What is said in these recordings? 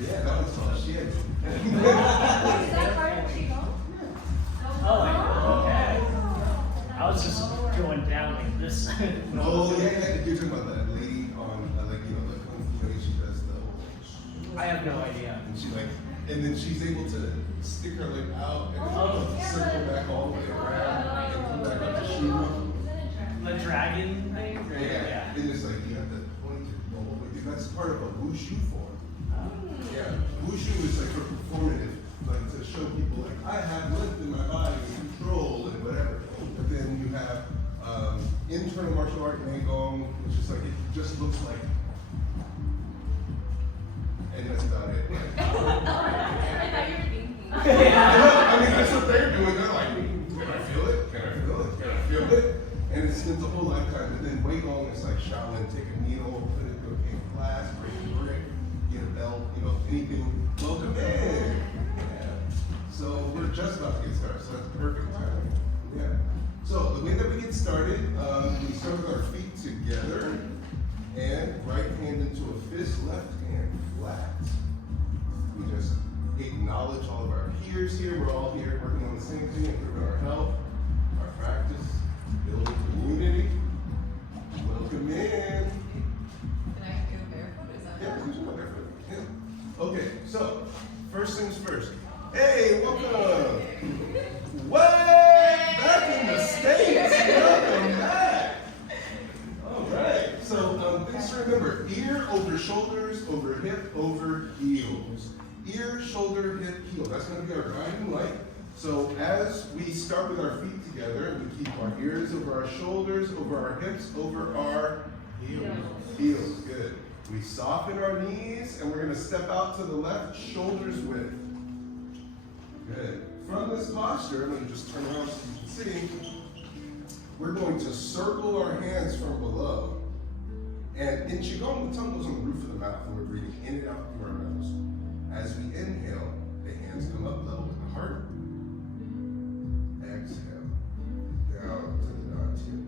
Yeah, that was called shit. Is that part of Qigong? Oh, okay. I was just going down like this. Oh, yeah, you're talking about that lady on, like, you know, the way she does the. I have no idea. And she like, and then she's able to stick her leg out and circle back all the way around and come back up to Shiva. The dragon thing? Yeah. And it's like you have to point it all the way. That's part of a wushu form. Yeah. Wushu is like for performative, like to show people like I have lift in my body and control and whatever. But then you have internal martial art Qigong, which is like it just looks like, and that's about it. I thought you were thinking. I mean, that's what they're doing. They're like, can I feel it? Can I feel it? Can I feel it? And it's a whole lifetime. And then Qigong is like Shaolin, take a needle, put it through a pane of glass, break a brick, get a belt, you know, anything. Welcome in. Yeah. So we're just about to get started, so that's perfect timing. Yeah. So the way that we get started, we start with our feet together, and right hand into a fist, left hand flat. We just acknowledge all of our peers here. We're all here working on the same thing, improving our health, our practice, building community. Welcome in. Can I go barefoot? Is that Yeah, please go barefoot. Yeah. Okay, so first things first. Hey, welcome. Way back in the States. Welcome back. All right. So things to remember: ear over shoulders, over hip, over heels. Ear, shoulder, hip, heel. That's going to be our guiding light. So as we start with our feet together, we keep our ears over our shoulders, over our hips, over our heels. Heels, good. We soften our knees, and we're going to step out to the left, shoulders width. Good. From this posture, let me just turn around so you can see. We're going to circle our hands from below. And in Qigong, the tongue goes on the roof of the mouth, and we're breathing in and out through our nose. As we inhale, the hands come up level with the heart. Exhale, down to the dantian.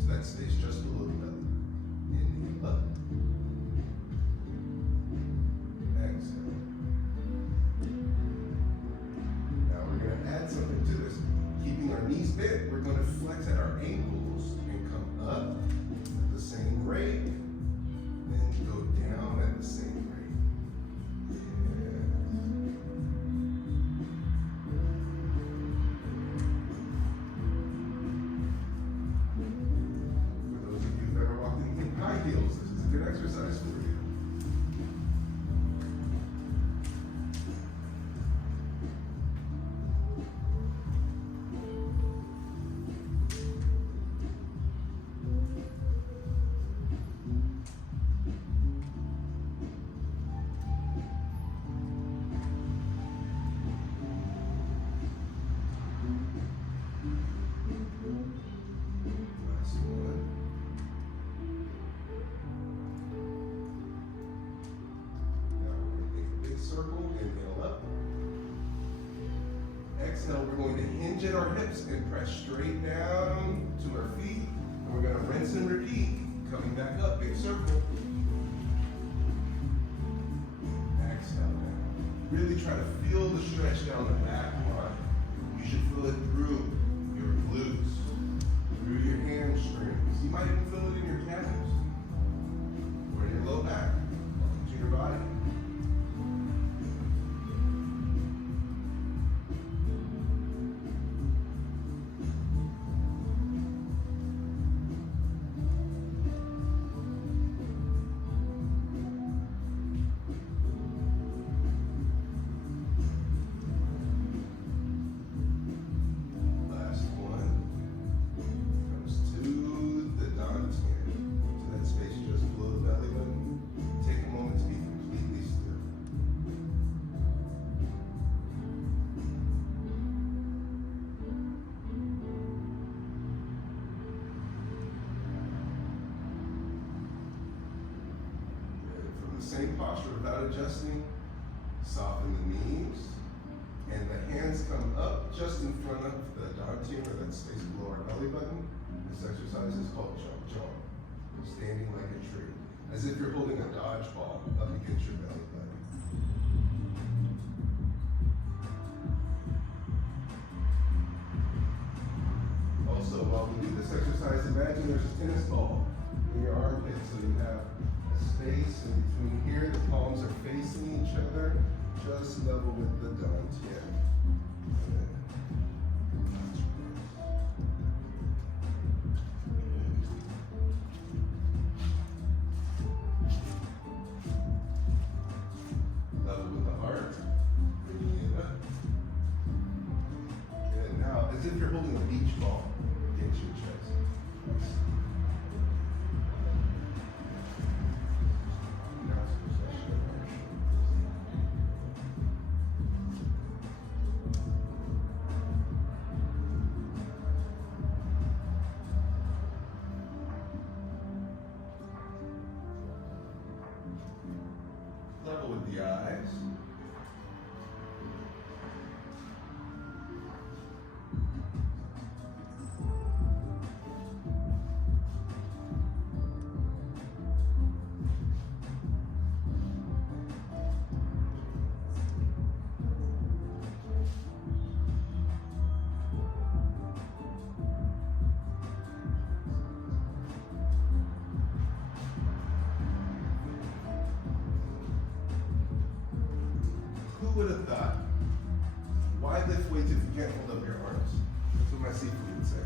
So that stays just below the belly. Inhale up. Exhale. Now we're going to add something to this. Keeping our knees bent, we're going to flex at our ankles and come up at the same rate, and go down at the same rate. For those of you who've ever walked in high heels, this is a good exercise for you. Last one. Now we're going to make a big circle, inhale up. Exhale, we're going to hinge at our hips and press straight down to our feet. And we're going to rinse and repeat, coming back up, big circle. Exhale down. Really try to feel the stretch down the back line. You should feel it through your glutes, through your hamstrings. You might even feel it in your calves or in your low back, to your body. Last one. Comes to the dantian. To that space just below the belly button. Take a moment to be completely still. Good. From the same posture without adjusting, soften the knees. And the hands come up just in front of the dantian, or that space below our belly button. This exercise is called jump jump, standing like a tree. as if you're holding a dodgeball up against your belly button. Also, while we do this exercise, imagine there's a tennis ball in your armpit, so you have a space in between here. The palms are facing each other, just level with the dantian. Level with the heart, bringing it up. And now, as if you're holding a beach ball against your chest. Now it's a possession of our shoulders. Level with the eyes. Who would have thought? Why lift weights if you can't hold up your arms? That's what my seafood would say.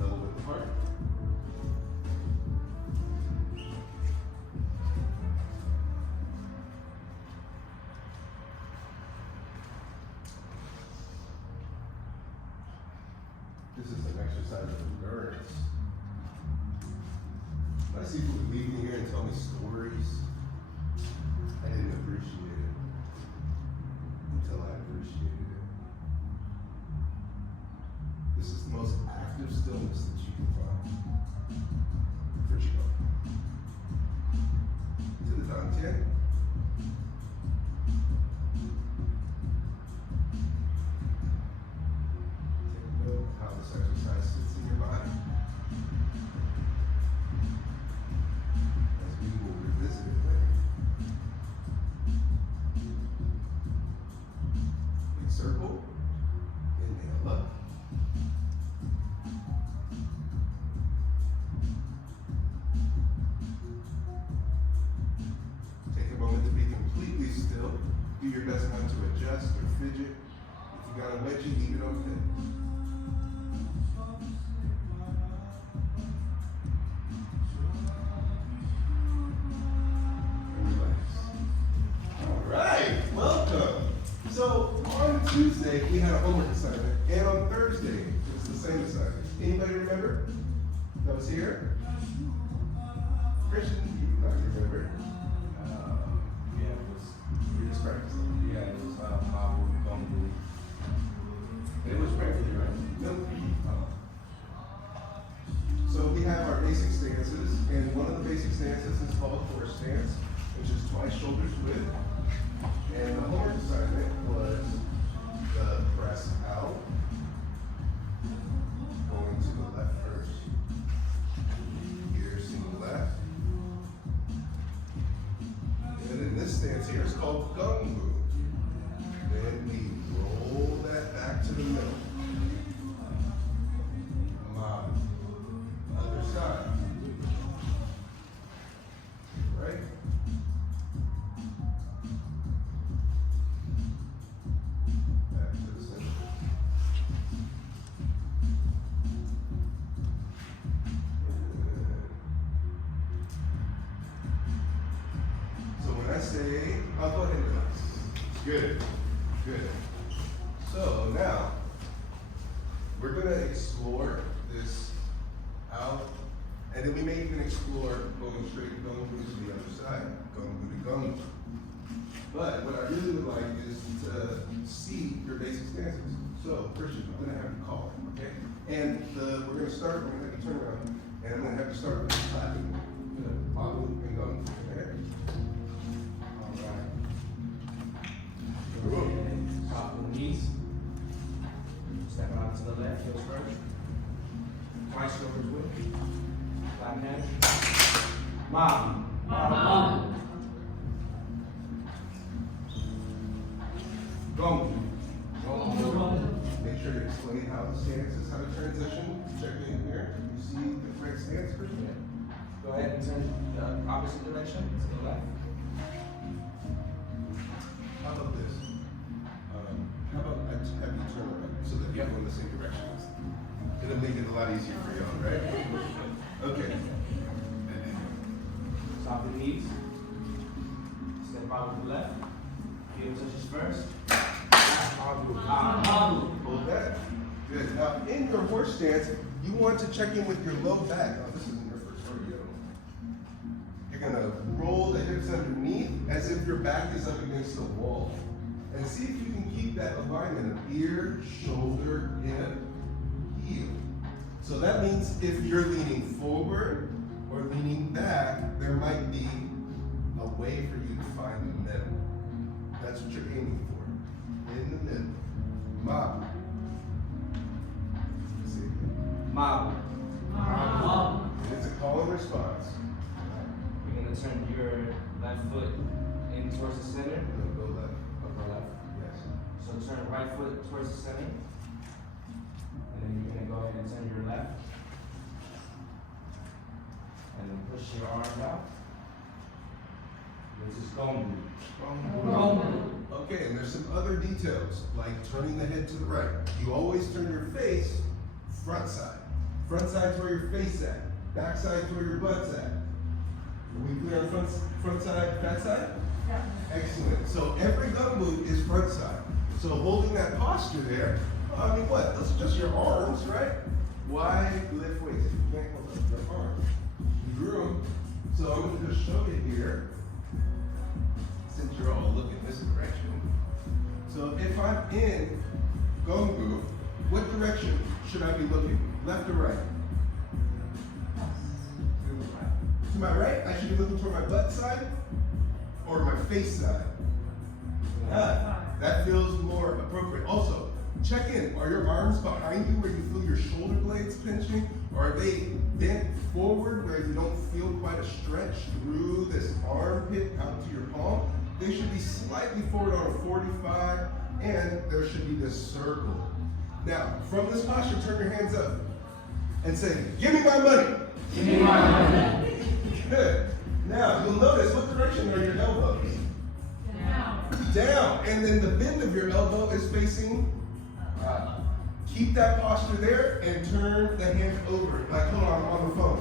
Level with the heart. This is an exercise of endurance. My seafood would leave me here and tell me stories. I didn't appreciate it until I appreciated it. This is the most active stillness that you can find for Qigong. To the dantian. Take note of how this exercise sits in your body. As we will revisit it later. Big circle, inhale up. Take a moment to be completely still. Do your best not to adjust or fidget. If you got a wedgie, leave it okay. Alright, welcome. So on Tuesday we had a homework assignment, and on Thursday it was the same assignment. Anybody remember that was here? Christian, you might remember. Yeah, it was. You just practicing. Yeah, it was how we gonna do. It was practically right. Nope. So we have our basic stances, and one of the basic stances is called horse stance, which is twice shoulders width. And the homework assignment was the press out, going to the left first. Here, seeing left. And then in this stance here is called gung fu. Then we roll that back to the middle. Ma. Other side. Right? Back to the center. So when I say, I'll go ahead and do this. Good, good. So now, we're gonna explore this out, and then we may even explore going straight, going through to the other side, going through to going. But what I really would like is to see your basic stances. So, Christian, I'm gonna have you call it, okay? And we're gonna start, we're gonna have you turn around, and I'm gonna have you start with clapping. Wobble and going, okay? All right. Top of the knees. Step out to the left, heels first. Twice shoulders width. right hand. Mom. Gong. Make sure to explain how the stance is, how to transition. Check in here. You see the correct stance, Christian? Go ahead and turn the opposite direction to the left. How about this? How about I have you turn around so that you go in the same direction? It'll make it a lot easier for y'all, right? Okay. Stop the knees. Step out with the left. Heel touches first. Hold that. Good. Now, in your horse stance, you want to check in with your low back. Oh, this isn't your first rodeo. You're going to roll the hips underneath as if your back is up against the wall. And see if you can keep that alignment of ear, shoulder, hip, heel. So that means if you're leaning forward or leaning back, there might be a way for you to find the middle. That's what you're aiming for. In the middle. Mob. See? Mob. And it's a call and response. You're going to turn your left foot in towards the center. No, go left. Upper left. Yes. So turn right foot towards the center. And then you're going to go ahead and turn your left. And then push your arms out. This is Gong. Okay, and there's some other details, like turning the head to the right. You always turn your face front side. Front side's where your face at. Back side's where your butt's at. Are we clear on front side, back side? Yeah. Excellent. So every gun move is front side. So holding that posture there, well, I mean what? That's just your arms, right? Why lift weights? If you can't hold up your arms. You drew them. So I'm going to just show you here, since you're all looking this direction. So if I'm in Gongu, what direction should I be looking? Left or right? To my right, I should be looking toward my butt side or my face side. That feels more appropriate. Also, check in. Are your arms behind you where you feel your shoulder blades pinching? Or are they bent forward where you don't feel quite a stretch through this armpit out to your palm? They should be slightly forward on a 45, and there should be this circle. Now, from this posture, turn your hands up and say, "Give me my money." Give me my money. Good. Now, you'll notice what direction are your elbows? Down. And then the bend of your elbow is facing up. Keep that posture there and turn the hand over. Like, hold on the phone.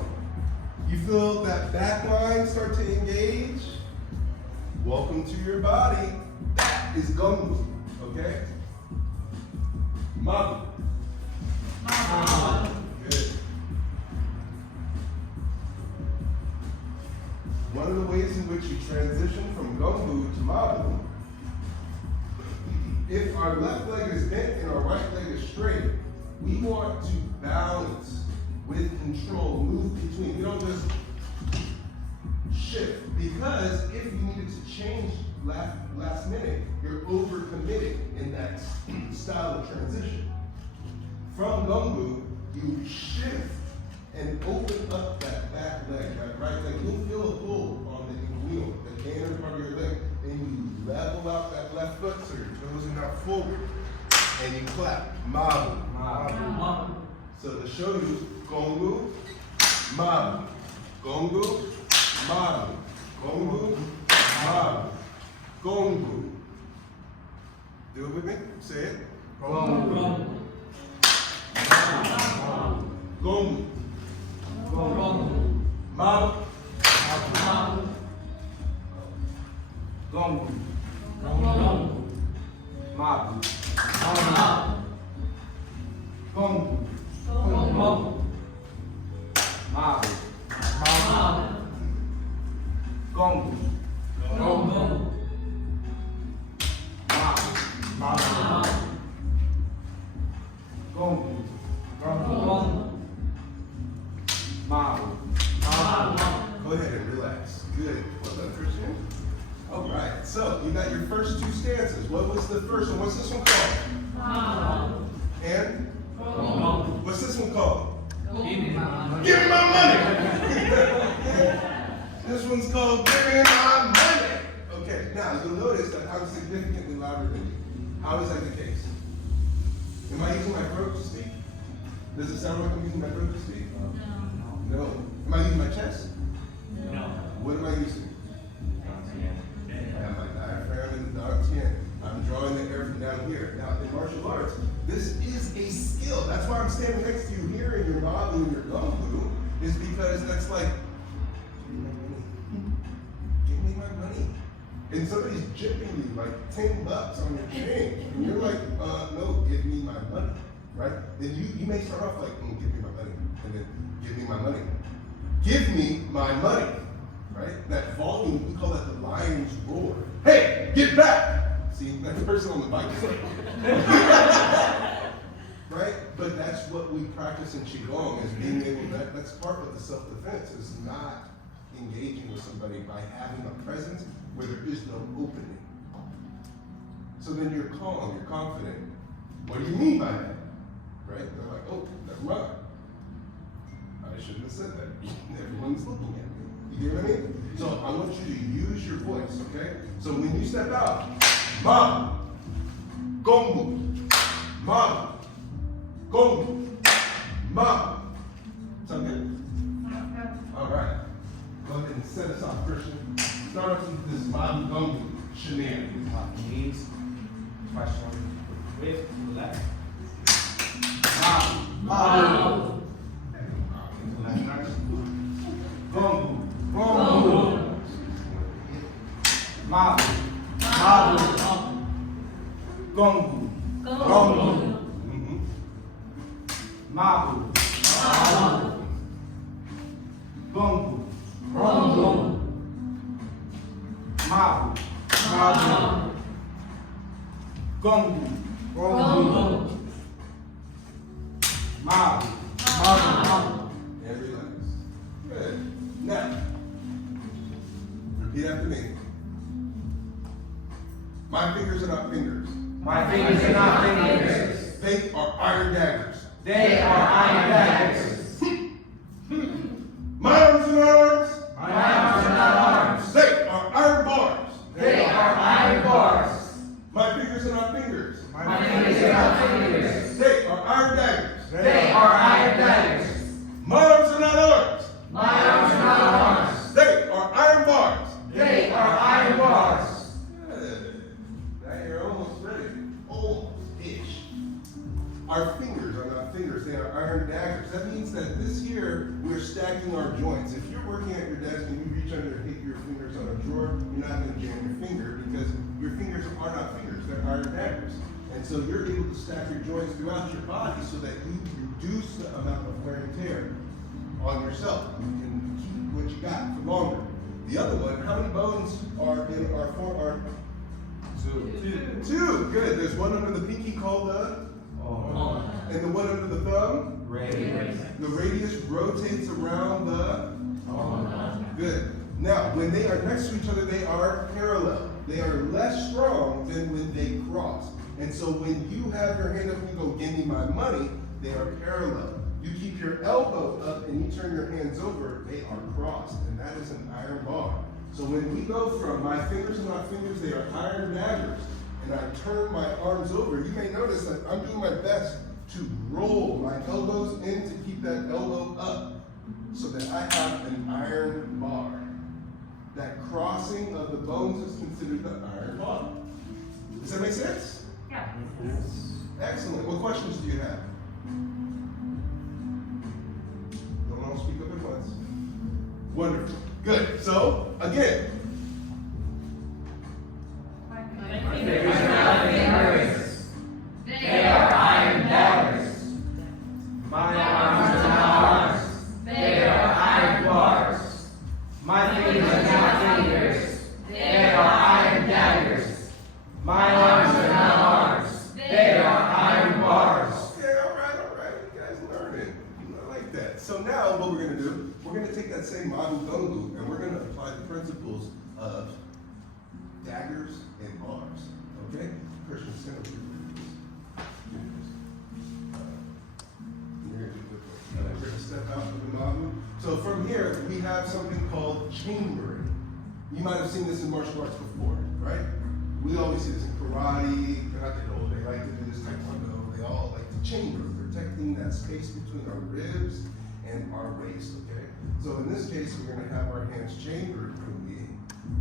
You feel that back line start to engage? Welcome to your body. That is Gongu. Okay? Mabu. Good. One of the ways in which you transition from Gongu to Mabu, if our left leg is bent and our right leg is straight, we want to balance with control, move between. You don't just shift, because if you needed to change last minute, you're overcommitting in that style of transition. From Gongu, you shift and open up that back leg, that right leg. You'll feel a pull on the wheel, the inner part of your leg, and you level out that left foot so your toes are not forward, and you clap. Mabu. Mabu. So to show you, Gongu, Mabu. Gongu, Mabu. Gongu, Mabu. Gongu. Do it with me. Say it. Gongu. Gongu. Gongu. Mabu. Gong. Gong. Mabu. Mabu. Gong. Gong. Mabu. Mabu. Gong. Gong. Mabu. Mabu. Gong. Gong. Mabu. Mabu. Go ahead and relax. Good. Well done, Christian. All right. So you got your first two stances. What was the first one? What's this one called? And? What's this one called? Give me my money. Give me my money! one's called Give Me My Money. Okay, now you'll notice that I'm significantly louder than you. How is that the case? Am I using my throat to speak? Does it sound like I'm using my throat to speak? No. No. Am I using my chest? No. What am I using? I have my diaphragm and the dog chin. I'm drawing the air from down here. Now, in martial arts, this is a skill. That's why I'm standing next to you here in your babu and your gumbu, is because that's like, give me my money. And somebody's jipping you like $10 on your chain. And you're like, no, give me my money, right? And you may start off like, give me my money. And then, give me my money. Give me my money, right? That volume, we call that the lion's roar. Hey, get back! See, that person on the bike is like, right? But that's what we practice in Qigong, is being able, that's part of the self-defense, is not engaging with somebody by having a presence where there is no opening. So then you're calm, you're confident. What do you mean by that? Right? They're like, oh, never mind. I shouldn't have said that. Everyone's looking at me. You get what I mean? So I want you to use your voice, okay? So when you step out, Mom, Gombu, Mom, Gombu, Mom. Sound good? All right. Go ahead and set us off, Christian. Start off with this Mom, Gombu shenanigans. Knees, question, with left. Mom. Left. Gombu. Gombu. Mabu. Mabu. Gombu. Gombu. Mabu. Mabu. Gombu. Gombu. Mabu. Mabu. Gombu. Gombu. Mabu. Mabu. And relax. Good. Now, repeat after me. My fingers are not fingers. My fingers are not fingers. They are iron daggers. They are iron daggers. My arms are not arms. My arms are not arms. They are iron bars. They are iron bars. My fingers are not fingers. My fingers are not fingers. They are iron daggers. They are iron daggers. My arms are not arms. My arms are not arms. They are iron bars. They are iron bars. Good. Now you're almost ready. Almost-ish. Our fingers are not fingers. They are iron daggers. That means that this year we're stacking our joints. If you're working at your desk and you reach under and hit your fingers on a drawer, you're not going to jam your finger because your fingers are not fingers. They're iron daggers. And so you're able to stack your joints throughout your body so that you reduce the amount of wear and tear on yourself. You can keep what you got for longer. The other one, how many bones are in our forearm? Two. Good. There's one under the pinky called the, and the one under the thumb. Radius. The radius rotates around the. Good. Now, when they are next to each other, they are parallel. They are less strong than when they cross. And so when you have your hand up and you go, give me my money, they are parallel. You keep your elbow up and you turn your hands over, they are crossed. And that is an iron bar. So when we go from my fingers are not fingers, they are iron daggers, and I turn my arms over, you may notice that I'm doing my best to roll my elbows in to keep that elbow up so that I have an iron bar. That crossing of the bones is considered the iron bar. Does that make sense? Yeah. Excellent. What questions do you have? Don't all speak up at once. Wonderful. Good. So, again. My Fingers are not fingers. They are iron daggers. My arms are not arms. They are iron bars. My fingers are not fingers. They are iron daggers. My arms are not arms. They are iron bars. Okay, all right. You guys learning. I like that. So now what we're going to do, we're going to take that same Mabu Gongu and we're going to apply the principles of daggers and bars. Okay? Christian, stand up. We're going to step out of the Mabu. So from here, we have something called chambering. You might have seen this in martial arts before, right? We always see this in karate, karate-do. They like to do this taekwondo. They all like to chamber, protecting that space between our ribs and our waist, okay? So in this case, we're gonna have our hands chambered when we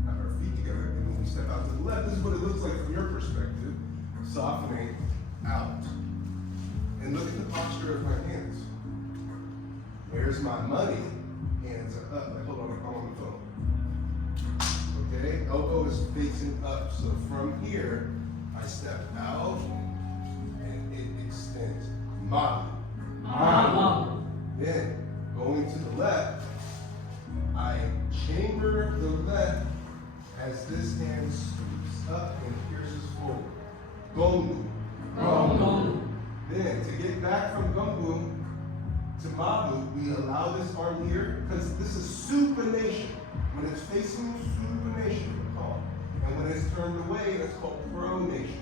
have our feet together, and when we step out to the left, this is what it looks like from your perspective, softening out. And look at the posture of my hands. Where's my money? Hands are up. Like, hold on, I'm on the phone. Okay, elbow is facing up. So from here, I step out and it extends. Mabu. Then, going to the left, I chamber the left as this hand scoops up and pierces forward. Gongu. Then, to get back from Gongu to Mabu, we allow this arm here, because this is supination. When it's facing supination, we call it. And when it's turned away, that's called pronation.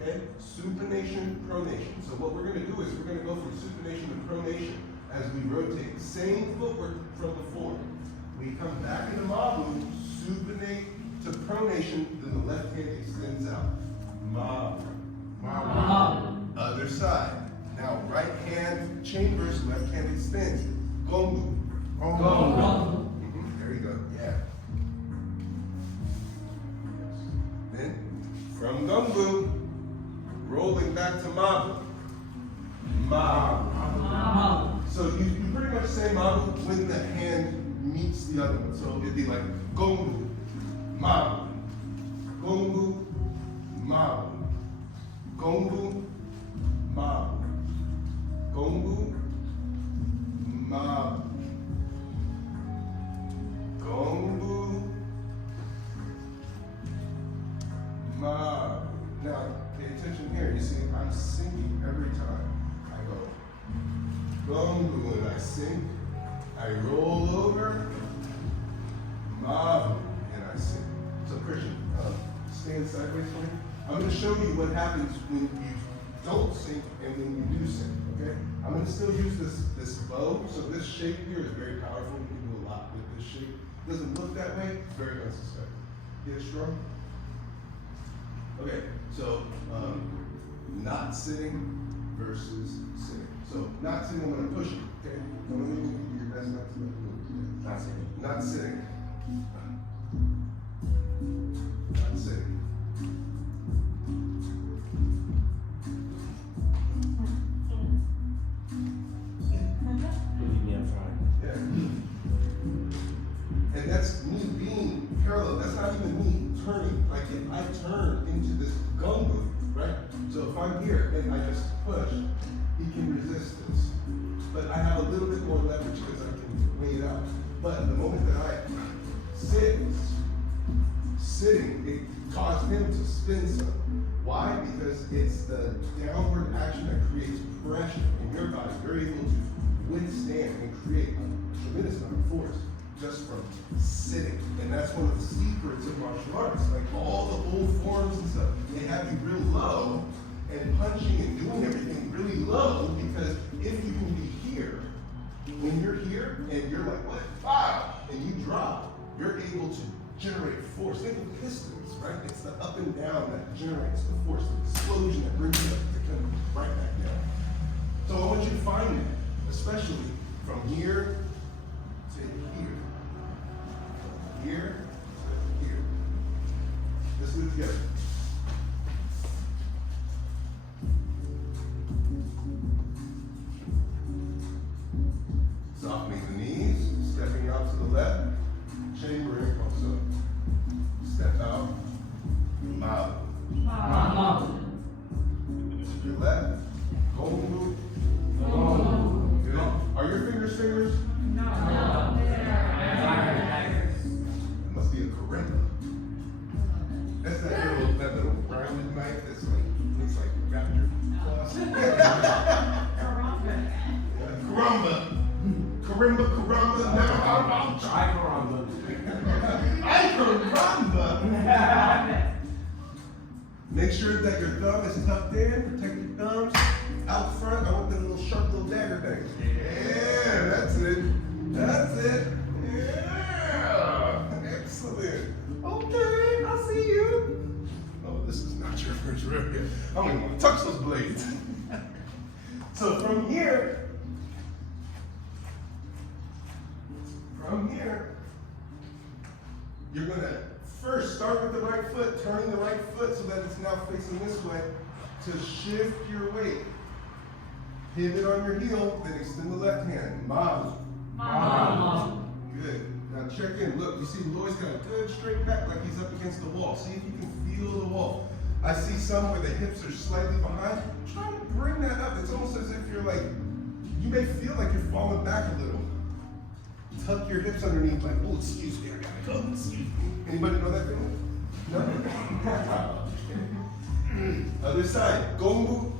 Okay? Supination, pronation. So what we're going to do is we're going to go from supination to pronation as we rotate. Same footwork from before. We come back into Mabu, supinate to pronation, then the left hand extends out. Mabu. Other side. Now right hand chambers, left hand extends. Gongu. There you go. Yeah. Then from Gongu, rolling back to Mabu. So you pretty much say Mabu when the hand meets the other one. So it'd be like Gongu, Mabu, Gongu, Mabu, Gongu, Mabu, Gongu, Mabu, Gongu, Mabu. Now, pay attention here. You see, I'm sinking every time I go. Gongu, and I sink. I roll over. Mabu, and I sink. So, Christian, stand sideways for me. I'm going to show you what happens when you don't sink and when you do sink, okay? I'm going to still use this bow. So this shape here is very powerful. You can do a lot with this shape. It doesn't look that way. It's very unsuspected. Get strong. Okay, so not sitting versus sitting. So not sitting, I'm going to push you, okay? So let me move you do your best not to move. Not sitting. Not sitting. Not sitting. Yeah. And that's me being parallel. That's not even me turning. Like if I turn into this gongu, right? So if I'm here and I just push, he can resist this. But I have a little bit more leverage because I can weigh it out. But the moment that I sitting, it caused him to spin some. Why? Because it's the downward action that creates pressure in your body. You're able to withstand and create a tremendous amount of force just from sitting. And that's one of the secrets of martial arts. Like all the old forms and stuff, they have you real low and punching and doing everything really low, because if you can be here, when you're here and you're like, what? Wow! And you drop, you're able to generate force. Think of pistons, right? It's the up and down that generates the force, the explosion that brings it up to come right back down. So I want you to find that, especially from here to here. From here to here. Let's do it together. Softening the knees, stepping out to the left, chambering also. Step out, Mabu. To your left, Gongu. Good. Are your fingers fingers? No. It must be a karimba. That's that little rounded knife that's like, looks like raptor claws. Karamba. Now I'll try karamba. Karamba. Make sure that your thumb is tucked in. Protect your thumbs. Out front, I want that little sharp little dagger thing. Yeah, that's it. Yeah, excellent. So from here, you're gonna first start with the right foot, turning the right foot so that it's now facing this way to shift your weight. Pivot on your heel, then extend the left hand. Mabu. Good. Now check in. Look, you see Lloyd's got a good straight back like he's up against the wall. See if you can feel the wall. I see some where the hips are slightly behind. Try to bring that up. It's almost as if you're like, you may feel like you're falling back a little. Tuck your hips underneath like, oh, excuse me, I gotta go. Excuse me. Anybody know that feeling? No? Other side. Gongu.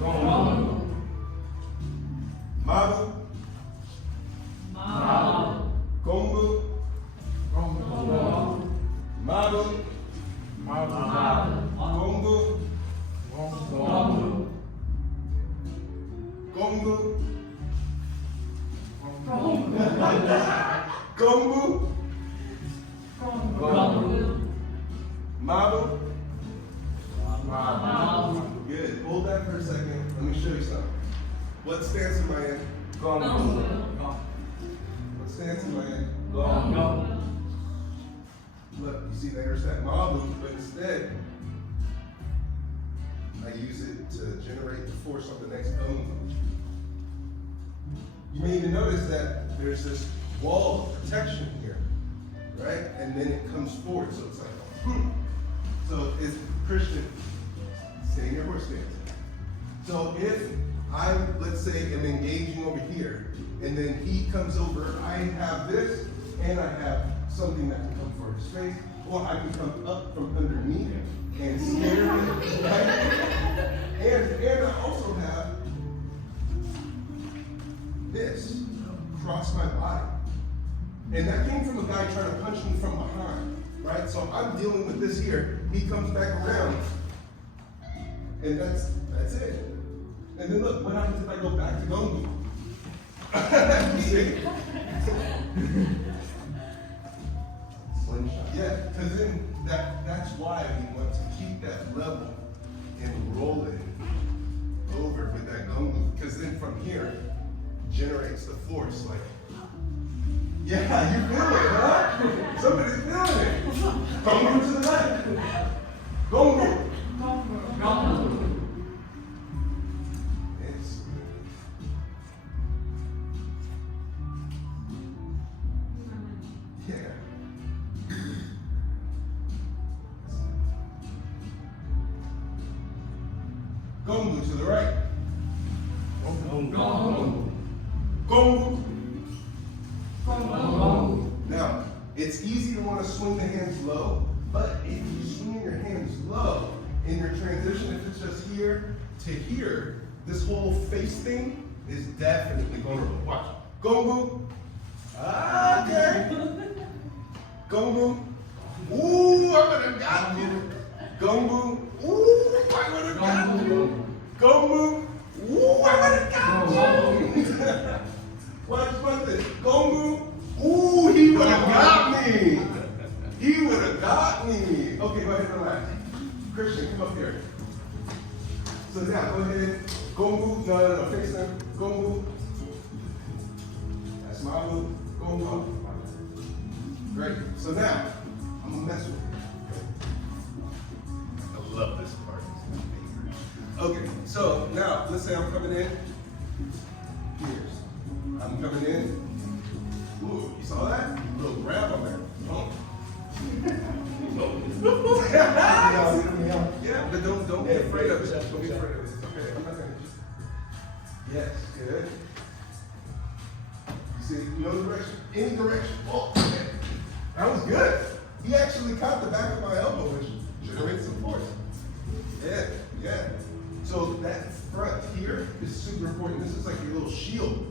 Gongu. Mabu. Gongu. Mabu. Gongu. Gongu. Gongu. Mabu. Good. Hold that for a second. Let me show you something. What stance am I in? What stance am I in? Look, you see there's that Mabu, but instead, I use it to generate the force on the next Gongu. You may even notice that there's this wall of protection here, right? And then it comes forward, so it's like, So it's Christian, stay in your horse stance. So if I, let's say, am engaging over here, and then he comes over, I have this, and I have something that can come for his face, or I can come up from underneath and snare him, right? And I also have this across my body. And that came from a guy trying to punch me from behind, right? So I'm dealing with this here. He comes back around, and that's it. And then look, what happens if I go back to Gongu? See? Slingshot. Yeah, because then that's why we want to keep that level and roll it over with that Gongu. Because then from here, generates the force, like, yeah, you feel it, huh? Somebody's feeling it. Gongu to the left. Gongu. Yes. Yeah. Gongu to the right. Gongu. Now, it's easy to want to swing the hands low, but if you swing your hands low in your transition, if it's just here to here, this whole face thing is definitely vulnerable. Watch. Gongu. Okay. Gongu. Ooh, I would have got you. Gongu. Ooh, I would have got you. Gongu. Ooh, I would have got you. Watch this. Gongu. Ooh, he would have got me. He would have got me. Okay, go ahead and relax. Christian, come up here. So now, go ahead. Gongu. No, face them. Gongu. That's my move. Gongu. Great. So now, I'm going to mess with you. I love this part. Okay, so now, let's say I'm coming in. Here's. I'm coming in. Ooh, you saw that? A little grab on there. Oh. Yeah, but don't be afraid of it. Don't be afraid of it. It's okay. I'm not gonna. Yes, good. You see, no direction. Any direction. Oh, okay. That was good. He actually caught the back of my elbow, which generates some force. Yeah, yeah. So that front here is super important. This is like your little shield.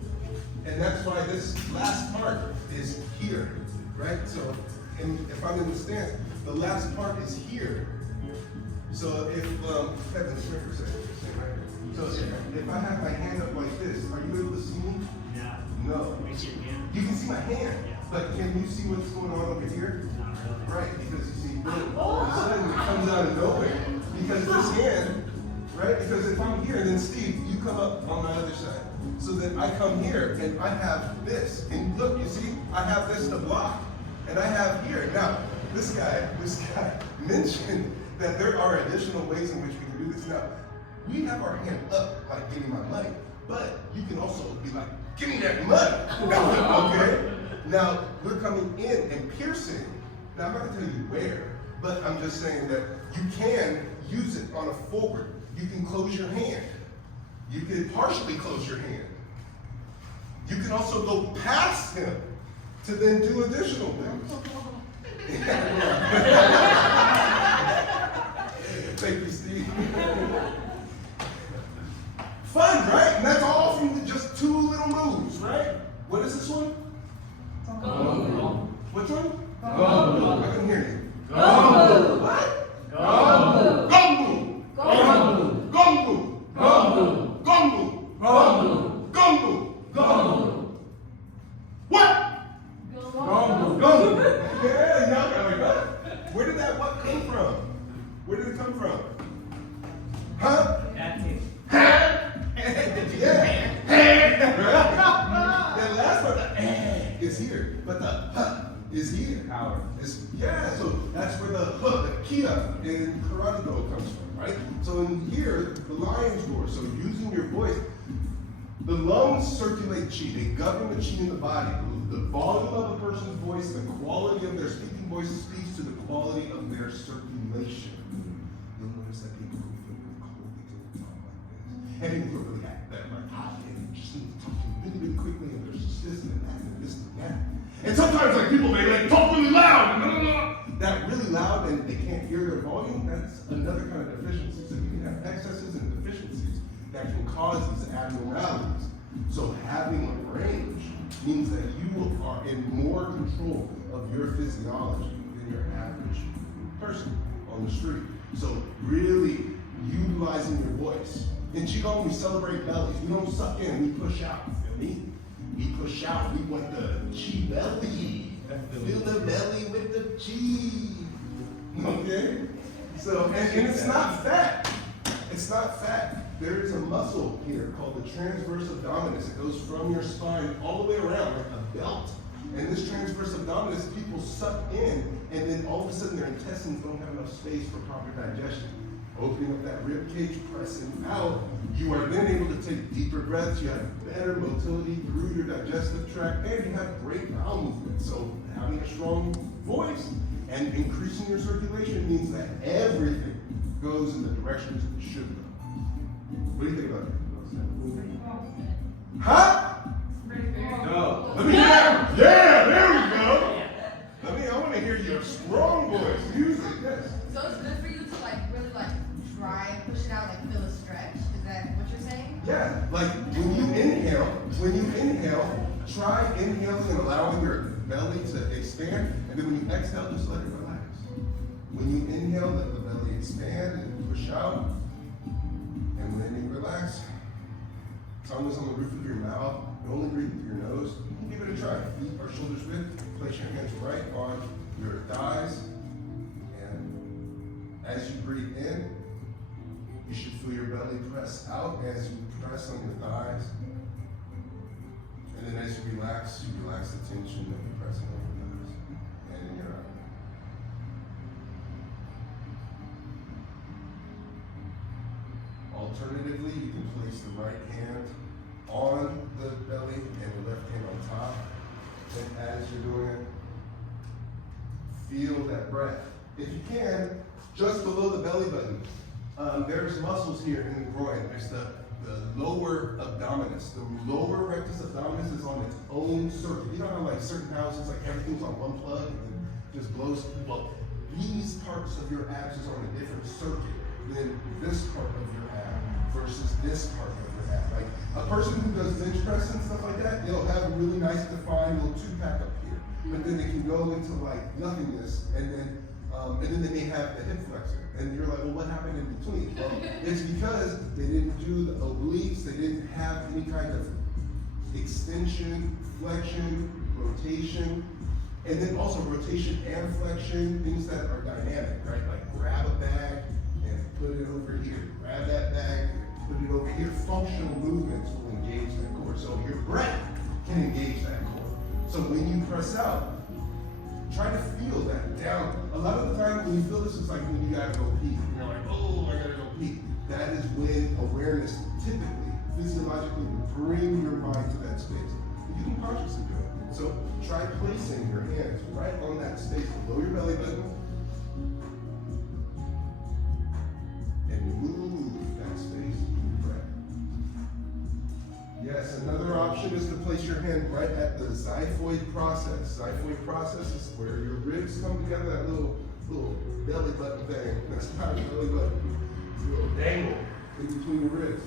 And that's why this last part is here, right? So, and if I'm in the stance, the last part is here. So if, Kevin, for a second, right? So if I have my hand up like this, are you able to see me? Yeah. No. You can see my hand, but can you see what's going on over here? Not really. Right, because you see, boom, all of a sudden it comes out of nowhere. Because this hand, right? Because if I'm here, then Steve, you come up on my other side. So then I come here and I have this. And look, you see, I have this to block. And I have here. Now, this guy mentioned that there are additional ways in which we can do this. Now, we have our hand up, like getting my money. But you can also be like, give me that money. Okay? Now, we're coming in and piercing. Now, I'm not going to tell you where, but I'm just saying that you can use it on a forward. You can close your hand. You can partially close your hand. You can also go past him to then do additional things. Thank you, Steve. Fun, right? And that's all from just 2 little moves, right? What is this one? Gong. Which one? Gong. I couldn't hear you. Gong. What? Gong. Gong. Gong. Gong. Gong. Gong. Gong. Gong. Gong. What? Gong. Gong. Yeah, y'all got it, huh? Where did that what come from? Where did it come from? Huh? That's it. Yeah. That last one, the is here, but the huh is here. Power. Yeah, so that's where the huh, the kia in karate do comes from, right? So in here, the lion's roar. So using your voice, the lungs circulate chi. They govern the chi in the body. The volume of a person's voice, the quality of their speaking voice speaks to the quality of their circulation. You'll notice that people who feel really cold, they tend to talk like this. And people who are really that like hot and just need to talk really, really quickly and there's this and that and this and that. And sometimes like people, they like talk really loud. That really loud and they can't hear their volume, that's another kind of deficiency. So you can have excesses and deficiencies that can cause these abnormalities. So having a range means that you are in more control of your physiology than your average person on the street. So really utilizing your voice. In Qigong, we celebrate bellies. We don't suck in, we push out. Feel me? We push out. We want the chi belly. Feel the belly with the chi. Okay? So, and it's not fat. It's not fat. There is a muscle here called the transverse abdominis. It goes from your spine all the way around like a belt. And this transverse abdominis, people suck in, and then all of a sudden their intestines don't have enough space for proper digestion. Opening up that rib cage, pressing out, you are then able to take deeper breaths. You have better motility through your digestive tract, and you have great bowel movement. So having a strong voice and increasing your circulation means that everything goes in the directions it should go. What do you think about that? Huh? No. Let me hear. Yeah, there we go. I want to hear your strong voice. Use it, yes. So it's good for you to like really like try and push it out, like feel a stretch. Is that what you're saying? Yeah, like when you inhale, try inhaling and allowing your belly to expand, and then when you exhale, just let it relax. When you inhale, let the belly expand and push out, and when you relax, tongue is on the roof of your mouth. You only breathe with your nose. You can give it a try. Feet are shoulders width. Place your hands right on your thighs, and as you breathe in, you should feel your belly press out as you press on your thighs. And then as you relax the tension of the pressing on your thighs and in your arm. Alternatively, you can place the right hand on the belly and the left hand on top. And as you're doing it, feel that breath. If you can, just below the belly button, there's muscles here in the groin. There's the lower abdominis. The lower rectus abdominis is on its own circuit. You know how like certain houses, like everything's on one plug and then just blows? Well, these parts of your abs is on a different circuit than this part of your ab versus this part of your ab. Like a person who does bench press and stuff like that, they'll have a really nice defined little two-pack up here. But then they can go into like nothingness and then they may have the hip flexor. And you're like, well, what happened in between? Well, it's because they didn't do the obliques, they didn't have any kind of extension, flexion, rotation, and then also rotation and flexion, things that are dynamic, right? Like grab a bag and put it over here. Grab that bag and Put it over here. Functional movements will engage that core. So your breath can engage that core. So when you press out, try to feel that down. A lot of the time when you feel this, it's like when you gotta go pee. You're like, oh, I gotta go pee. That is when awareness typically, physiologically, will bring your mind to that space. You can consciously do it. So try placing your hands right on that space below your belly button. And move that space with your breath. Yes, another option is to place your hand right at the xiphoid process. Xiphoid process is where your ribs come together, that little belly button thing. That's not your belly button. It's a little dangle in between your ribs.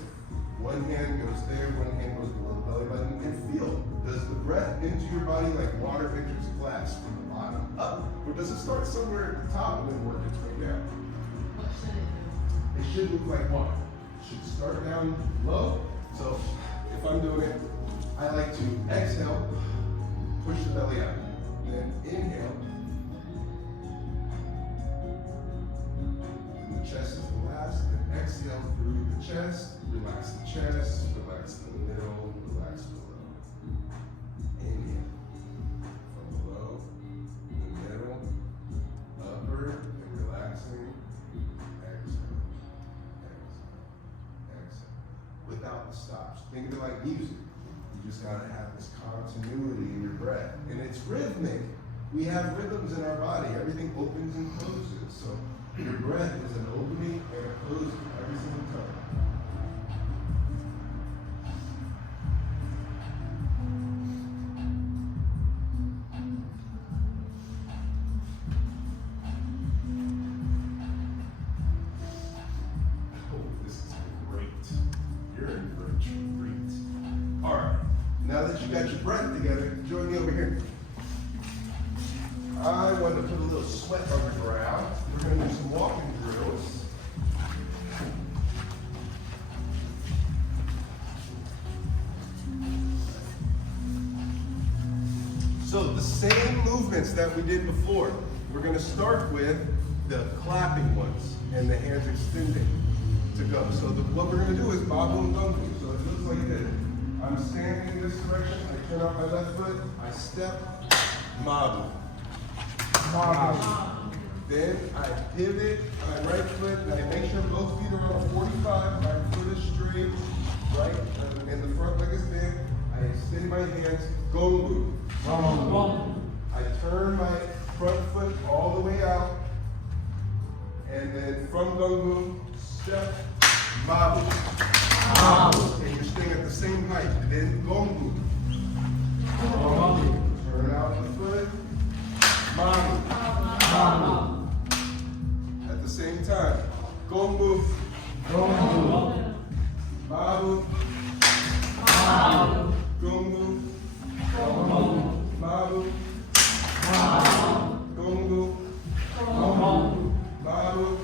One hand goes there, one hand goes below the belly button. And feel, does the breath into your body like water enters glass from the bottom up? Or does it start somewhere at the top and then work its way down? What should it do? It should look like water. It should start down low. So if I'm doing it, I like to exhale, push the belly out. Then inhale. And the chest is the last. Then exhale through the chest. Relax the chest, relax the middle, relax below. Inhale. From below, the middle, upper, and relaxing. Exhale. Exhale. Without the stops. Think of it like music. You just gotta have this continuity in your breath. And it's rhythmic. We have rhythms in our body. Everything opens and closes. So your breath is an opening and a closing every single time. Now that you got your breath together, join me over here. I want to put a little sweat on the ground. We're going to do some walking drills. So the same movements that we did before. We're going to start with the clapping ones and the hands extending to go. So what we're going to do is babu and gungu. So it looks like this. I'm standing in this direction, I turn out my left foot, I step, mabu. Then I pivot my right foot, and I make sure both feet are on 45, my foot is straight, right, and the front leg is bent. I extend my hands, gongu. I turn my front foot all the way out, and then from gongu, step, mabu. And you're staying at the same height. And then gongu. Turn out the foot. Mabu. At the same time. Gongu. Mabu. Gongu. Mabu. Gongu. Mabu.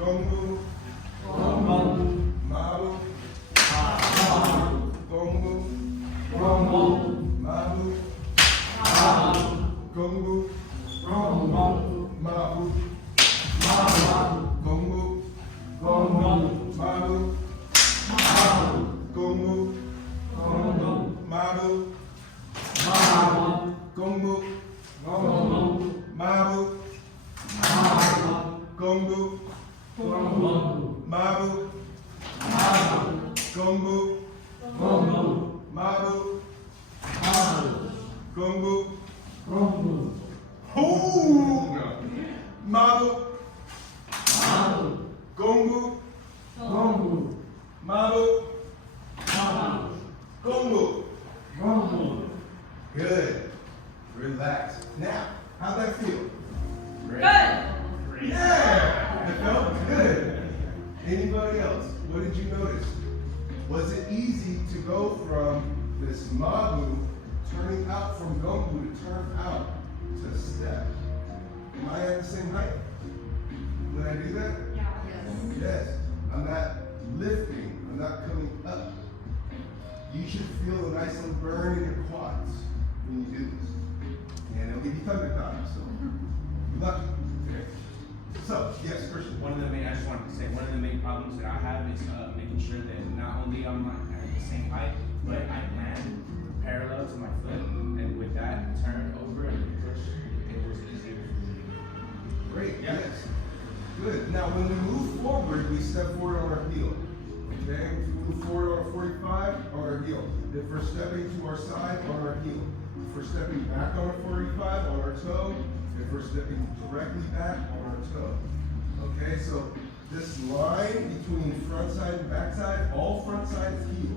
Gongu. Mabu, gongu, mabu, gongu, mabu, gongu, mabu, gongu, mabu, gongu, mabu, gongu, mabu, gongu, mabu, gongu, mabu, gongu, mabu, gongu. Good. Relax. Now, how'd that feel? Good. Yeah, it felt good. Anybody else? What did you notice? Was it easy to go from this mabu, turning out from gongu to turn out to step? Am I at the same height? Did I do that? Yes. Yes. I'm not lifting. I'm not coming up. You should feel a nice little burn in your quads when you do this. And it'll give you thunder time. So good luck. Okay. So, yes, Christian. One of the main, I just wanted to say one of the main problems that I have is making sure that not only am I at the same height, but I land parallel to my foot, and with that, turn over and push. It was easier. Great, Yeah. yes. Good. Now, when we move forward, we step forward on our heel. Okay? If we move forward on a 45, on our heel. If we're stepping to our side, on our heel. If we're stepping back on a 45, on our toe. If we're stepping directly back, on our toe. Okay, so this line between front side and back side, all front side is heel.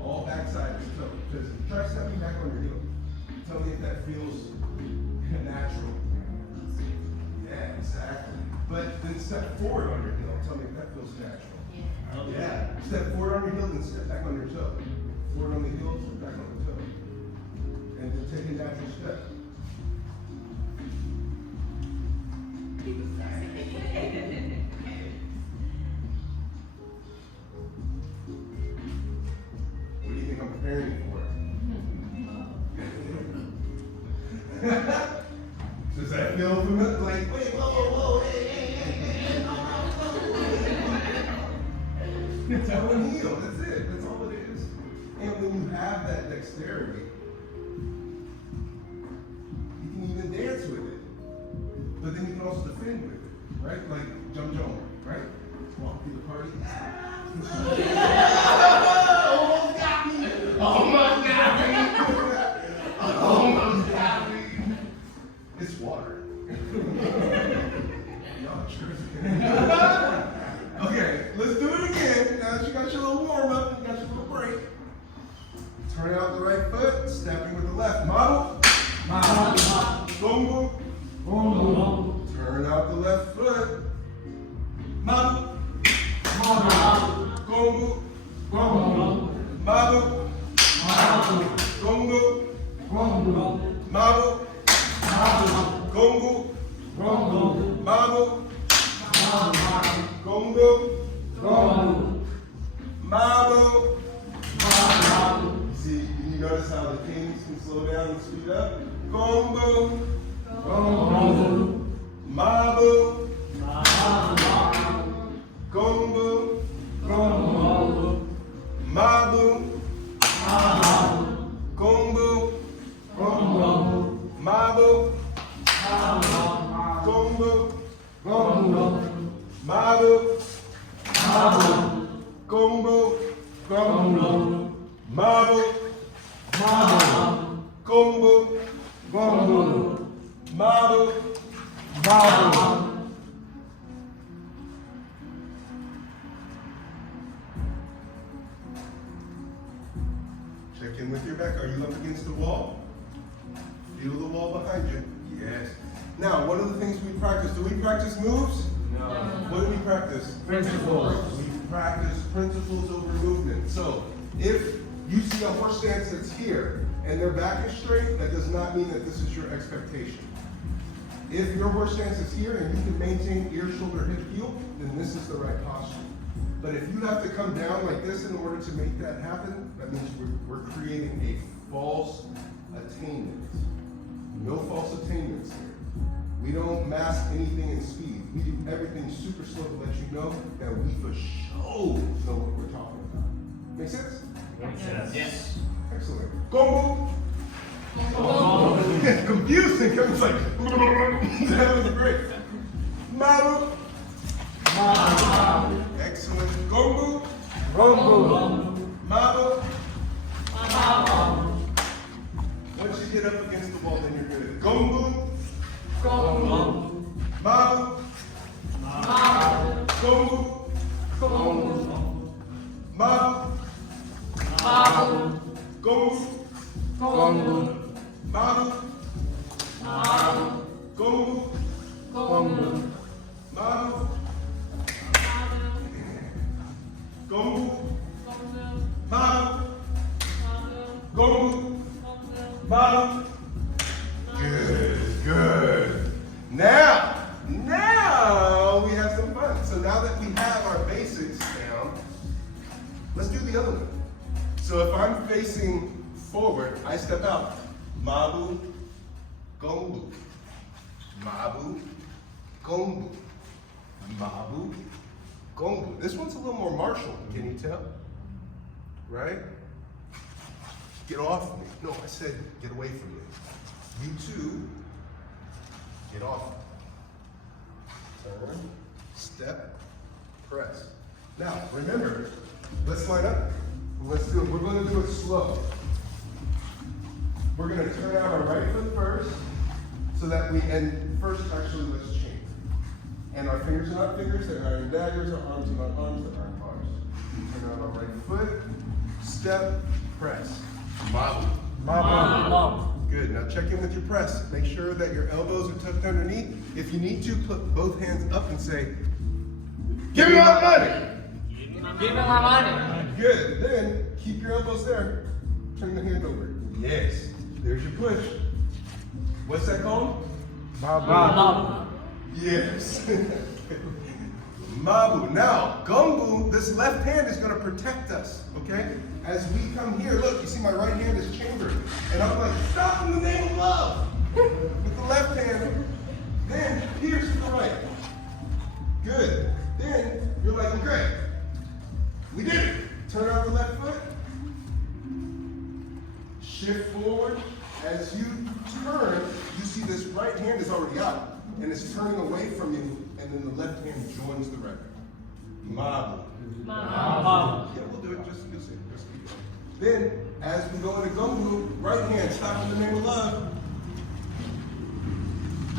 All back side is toe. Just try stepping back on your heel. Tell me if that feels natural. Yeah, exactly. But then step forward on your heel. Tell me if that feels natural. Yeah. Step forward on your heel, then step back on your toe. Forward on the heel, step back on the toe. And then take a natural step. What do you think I'm preparing you for? Does that feel familiar? Like, wait, whoa, hey. Toe and heel, that's it. That's all it is. And when you have that dexterity, you can even dance with it. But then you can also defend with it, right? Like jump, right? Walk through the party. Almost got me. It's water. Y'all tripping. Okay, let's do it again. Now that you got your little warm up, you got your little break. Turn out the right foot, stepping with the left. Model. Gongo. Turn out the left foot. Model. Gongo. Model. Gongo. Model. Gongo. Model. Gongo. Model. See, you notice how the kings can slow down and speed up? Gongo. Mabu. Gongo. Mabu. Gongo. Mabu. Gongo. Mabu. Gongo. Mabu. Gongo. Mabu. Check in with your back. Are you up against the wall? Feel the wall behind you. Yes. Now, one of the things we practice, do we practice moves? No. What do we practice? Principles. We practice principles over movement. So, if you see a horse stance that's here and their back is straight, that does not mean that this is your expectation. If your horse stance is here and you can maintain ear, shoulder, hip, heel, then this is the right posture. But if you have to come down like this in order to make that happen, that means we're creating a false attainment. No false attainments here. We don't mask anything in speed. We do everything super slow to let you know that we for sure know what we're talking about. Make sense? Yes. Excellent. Go move. Confusing because it's like, that was great. Maru. Excellent. Go move. Maru. Once you get up against the wall, then you're good. Go move. Maru. Go move. Maru. Go move. Maru. Go move. Maru. Go move. Maru. Go move. Maru. Good. Now we have some fun. So now that we have our basics down, let's do the other one. So if I'm facing forward, I step out. Mabu, gombu. Mabu, gombu. Mabu, Gongbu. This one's a little more martial, can you tell? Right? Get off me. No, I said get away from me. You too, get off. Turn, step, press. Now, remember, let's line up. Let's do it. We're going to do it slow. We're going to turn out our right foot first, so that we, and first, actually, let's change. And our fingers are not fingers, they're iron daggers, our arms are not arms, they're iron bars. Turn out our right foot, step, press. Mabu. Mabu. Good, now check in with your press. Make sure that your elbows are tucked underneath. If you need to, put both hands up and say, give me my money! Give me my money. Good, then keep your elbows there. Turn the hand over. Yes, there's your push. What's that called? Mabu. Yes. Mabu. Now, Gongbu, this left hand is going to protect us, okay? As we come here, look, you see my right hand is chambered. And I'm like, stop in the name of love. With the left hand, then pierce with the right. Good. Then you're like, okay, we did it. Turn out the left foot. Shift forward. As you turn, you see this right hand is already out. And it's turning away from you, and then the left hand joins the right. Mabu. Mabu. Yeah, we'll do it. Just keep going. Then, as we go into Gongbu, right hand, stop in the name of love.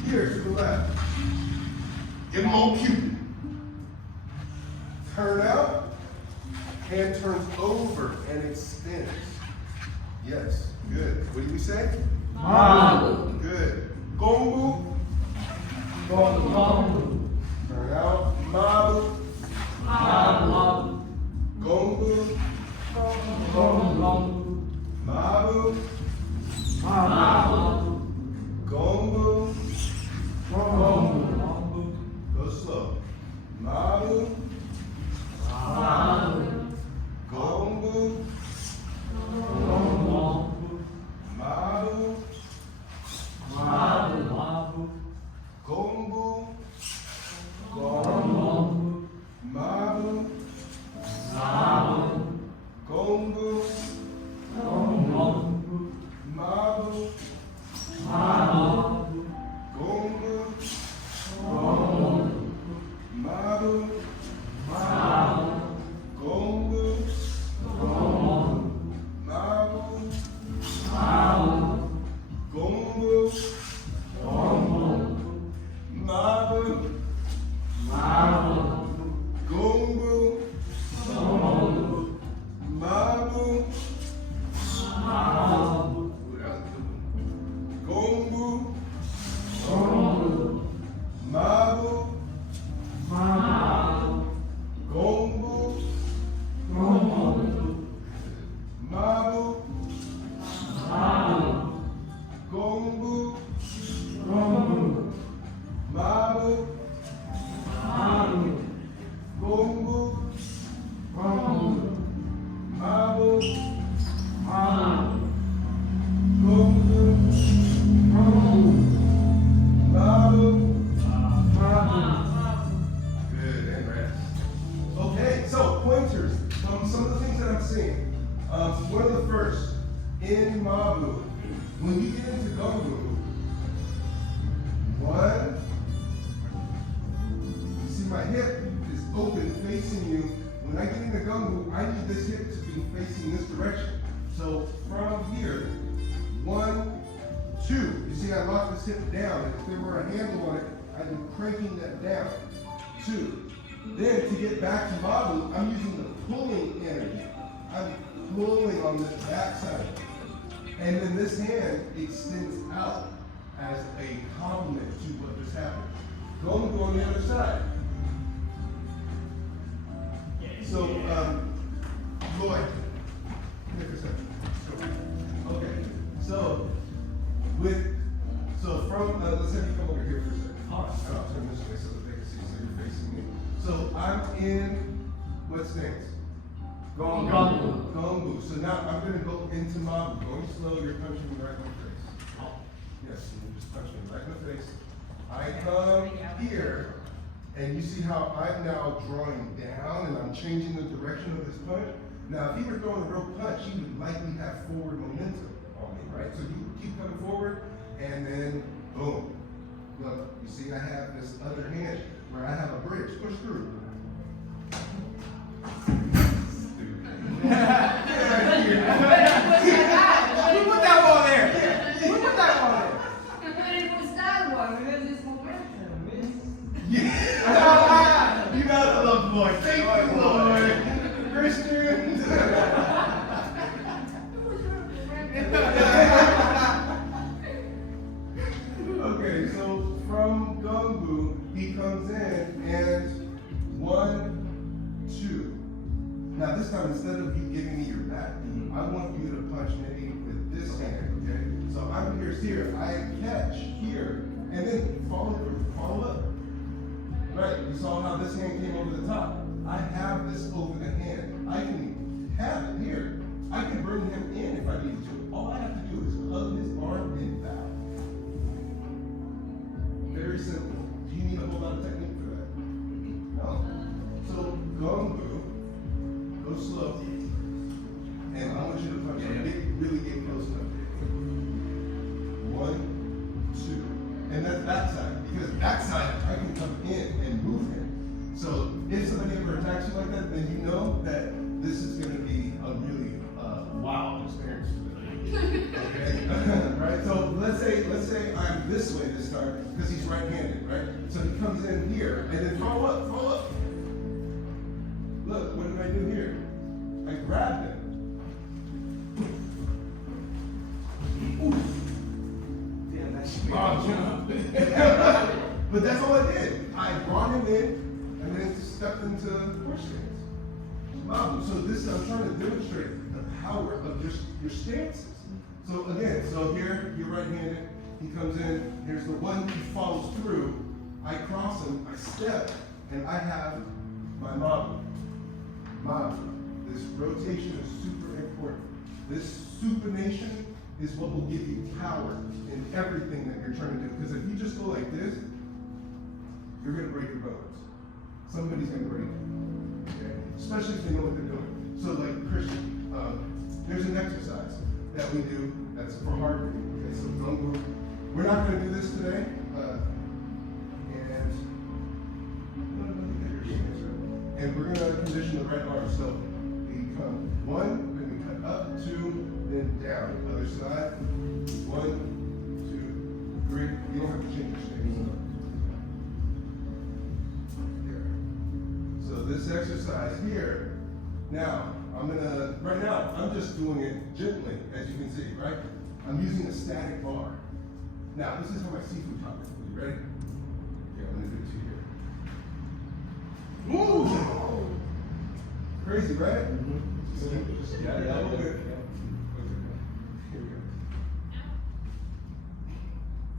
Here to the left. Give them old Cupid. Turn out. Hand turns over and extends. Yes, good. What do we say? Mabu. Good. Gongbu. Gongbu. Turn out. Mabu. Mabu. Gongbu. Gongbu. Mabu. Mabu. Gongbu. Gongbu. Go slow. Mabu. Mabu. Gongbu. Gongbu. Mabu. Mabu. Gongbu. Gongbu. Mabu. Mabu. Gongbu. Gongbu. Mabu. Mabu. Gongbu. Gongbu. Mabu. Mabu. Gongbu. Gongbu. Mabu. Mabu. Gongbu. Gongbu. Mabu. Mabu. Gongbu. Gongbu. Mabu. Mabu. Gongbu. Gongbu. Mabu. Mabu. Gongbu. Gongbu. Mabu. Mabu. Gongbu. Gongbu. Mabu. Mabu. Gongbu. Gongbu. Mabu. Mabu. Gongbu. Gongbu. Mabu. Mabu. Good, and rest. Okay, so pointers. Some of the things that I'm seeing. One of the first, in Mabu, when you get into Gongbu, one, you see my hip is open facing you. When I get into Gongbu, I need this hip to be facing this direction. So from here, 1, 2. You see I lock this hip down. If there were a handle on it, I'd be cranking that down. 2. Then to get back to Mabu, I'm using the pulling energy. I'm pulling on this back side. And then this hand extends out as a complement to what just happened. Gongbu on the other side. So, Lloyd, come here for a second. Okay, so from, let's have you come over here for a second. All right. And I'll turn this way so that they can see, so you're facing me. So I'm in, what's next? Gongbu. Gongbu. So now I'm going to go into Mabu. Going slow, you're punching me right in the face. Yes, you just punch me right in the face. I come here, And you see how I'm now drawing down and I'm changing the direction of this punch? Now, if he were throwing a real punch, he would likely have forward momentum on me, right? So you would keep coming forward, and then boom. Look, you see I have this other hand where I have a bridge. Push through. Who put that wall there? Who put that wall there? But it was that one, because it's momentum. Yeah. You got a love boy. Thank you, Lord. Christian. Okay, so from Gongbu, he comes in and 1, 2. Now this time, instead of you giving me your back, I want you to punch maybe with this hand, okay? So I'm here, I catch here, and then follow through, follow up. Right, you saw how this hand came over the top. I have this over the hand. I can have it here. I can bring him in if I need to. All I have to do is hug his arm and bow. Very simple. Do you need a whole lot of technique for that? No. So, Gongbu, go slow. And I want you to punch really get close enough. 1, 2. And that's backside. Because backside, I can come in and move him. So if somebody ever attacks you like that, then you know that this is going to be a really wow experience. Okay? Right? So let's say I'm this way this time, because he's right-handed, right? So he comes in here, and then follow up. Look, what did I do here? I grabbed him. Oof. Damn, that's but that's all I did. I brought him in and then stepped into horse stance. So this, I'm trying to demonstrate the power of just your stances. So again, so here, you're right-handed. He comes in, here's the one, he follows through. I cross him, I step, and I have my mabu. This rotation is super important. This supination is what will give you power in everything that you're trying to do. Because if you just go like this, you're going to break your bones. Somebody's going to break you. Okay? Especially if they know what they're doing. So like Christian, there's an exercise that we do that's for heart rate. Okay, so we're not going to do this today. And we're going to condition the right arm. So we come 1, then we cut up, 2, then down. Other side. 1, 2, 3. You don't have to change your stance. So this exercise here, now, right now, I'm just doing it gently, as you can see, right? I'm using a static bar. Now, this is for my seafood topic. Are you ready? Okay, I'm gonna do it to you here. Woo! Crazy, right? Mm-hmm. Yeah, a little bit. Okay. Here we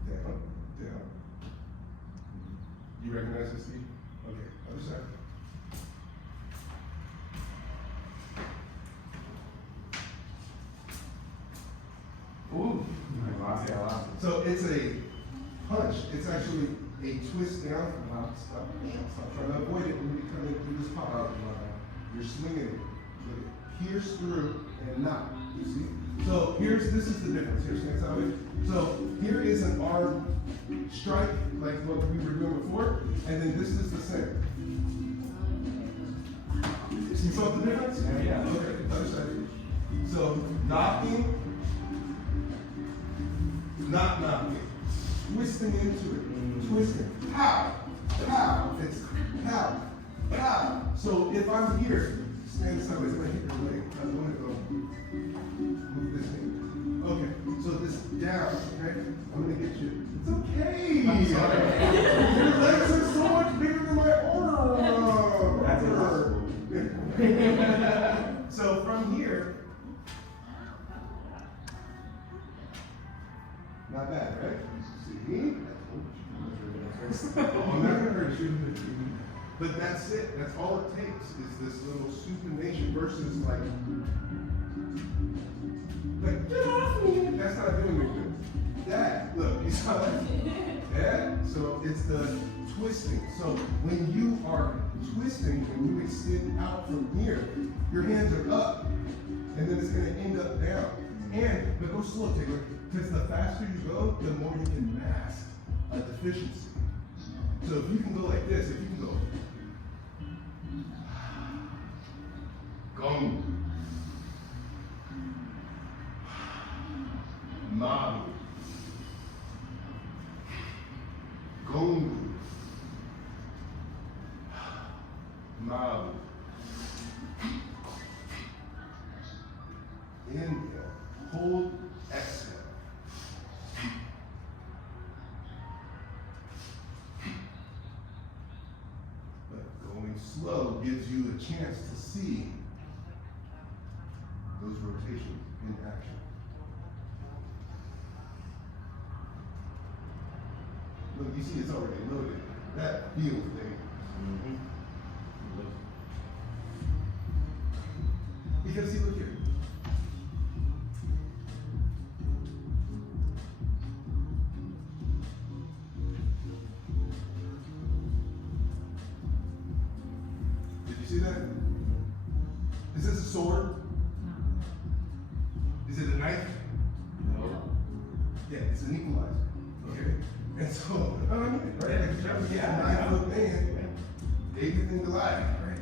go. Down. You recognize this, Steve? Okay, other side. Ooh. So it's a punch. It's actually a twist down. Stop trying to avoid it when you come in through this pop out. You're swinging it. Pierce through and not. You see? So this is the difference. Here's next time. So here is an arm strike, like what we were doing before, and then this is the center. You saw the difference? Yeah. Okay, other side. So knocking. Not knocking, twisting into it, twisting, pow, pow, it's pow, pow. So if I'm here, stand sideways, I'm gonna hit your leg, I'm gonna go move this thing. Okay, so this down, okay, I'm gonna get you, it's okay. Your legs are so much bigger than my arm. That's impossible. So from here, not bad, right? See? I'm not gonna hurt you. But that's it. That's all it takes is this little supination versus like get off me. That's not doing anything. That, look, you saw that? Yeah? So it's the twisting. So when you are twisting, when you extend out from here, your hands are up, and then it's going to end up down. But go slow, Taylor, because the faster you go, the more you can mask a deficiency. So if you can go like this, if you can go, gong, mabu, gongu, mabu. Inhale, hold, exhale. But going slow gives you a chance to see those rotations in action. Look, you see it's already loaded. That feels dangerous. Because see, look here. Did you see that? Is this a sword? Is it a knife? No. Yeah, it's an equalizer. Okay? And so, right? Like, yeah, 9 foot man, David and Goliath, right?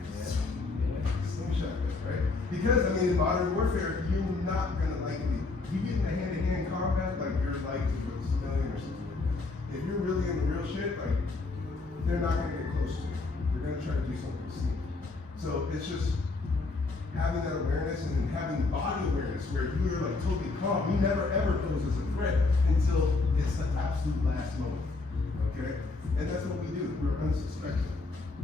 Slingshot, right? Because, I mean, in modern warfare, you're not going to likely, you get in a hand-to-hand combat, like your life is with a civilian or something like that. If you're really in the real shit, like, they're not going to get close to you. They're going to try to do something sneaky. So it's just having that awareness and then having body awareness where you're like totally calm. You never ever pose as a threat until it's the absolute last moment. Okay? And that's what we do. We're unsuspecting.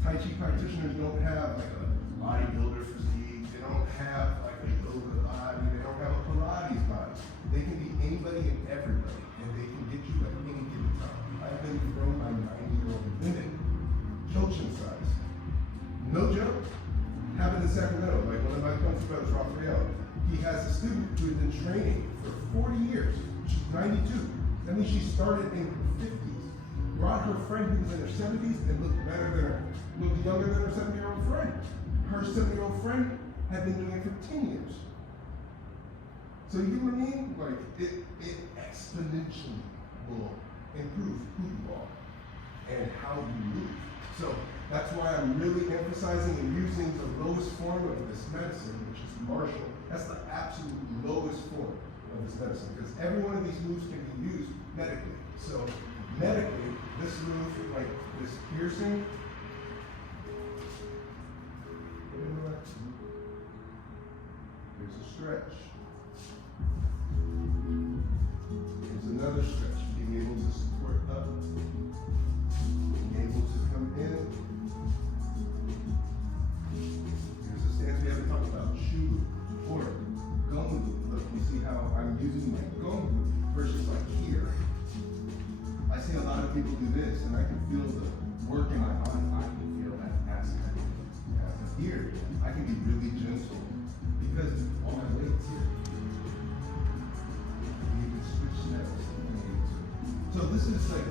Tai Chi practitioners don't have like a bodybuilder physique. They don't have like a yoga body. They don't have a Pilates body. They can be anybody and everybody, and they can get you at any given time. I've been thrown by 90-year-old women, Joshin size. No joke. Happened in Sacramento. Like one of my country brothers, Rafael, he has a student who had been training for 40 years. She's 92. That means she started in her 50s. Brought her friend who was in her 70s and looked better than her, looked younger than her 70-year-old friend. Her 70-year-old friend had been doing it for 10 years. So you know what I mean? Like it exponentially will improve who you are and how you move. So that's why I'm really emphasizing and using the lowest form of this medicine, which is martial. That's the absolute lowest form of this medicine, because every one of these moves can be used medically. So medically, this move, like this piercing, there's a stretch. There's another stretch, being able to support up, being able to come in. There's a stance we haven't talked about, shu or gongu. Look, you see how I'm using my gongu versus like here. I see a lot of people do this, and I can feel the work in my body. I can feel that aspect. But here, I can be really gentle because all my weight's here. You can switch steps if you need to. So this is like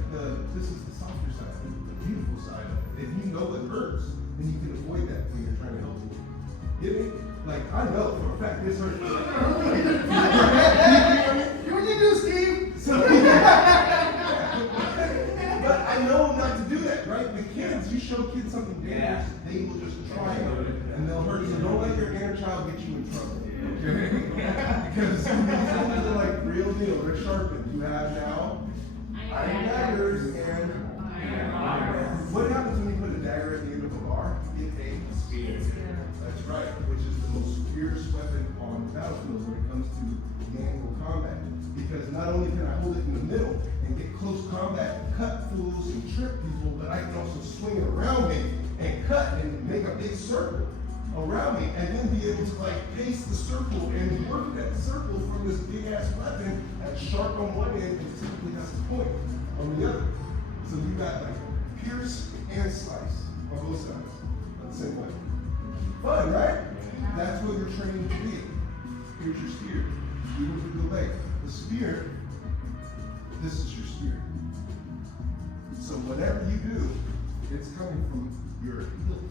this is the softer side, the beautiful side of it. If you know it hurts, then you can avoid that when you're trying to help people. Get me? Like I know for a fact this hurts. What you do, Steve? So, but I know not to do that, right? The kids, you show kids something dangerous, they will just try it and they'll hurt you. So don't let your inner child get you in trouble. Okay? Because these things are like real deal. They're sharpened. You have now iron daggers and what happens when you put a dagger at the end of a bar? You get a spear. That's right, which is the most fierce weapon on the battlefield when it comes to manual combat. Because not only can I hold it in the middle and get close combat and cut fools and trip people, but I can also swing it around me and cut and make a big circle around me and then be able to like pace the circle and work that circle from this big ass weapon that's sharp on one end and typically has a point on the other. So you got like pierce and slice on both sides of the same weapon. Fun, right? That's what you're training to be. Here's your spear. Even with the leg. The spear, this is your spear. So So whatever you do, it's coming from your heel,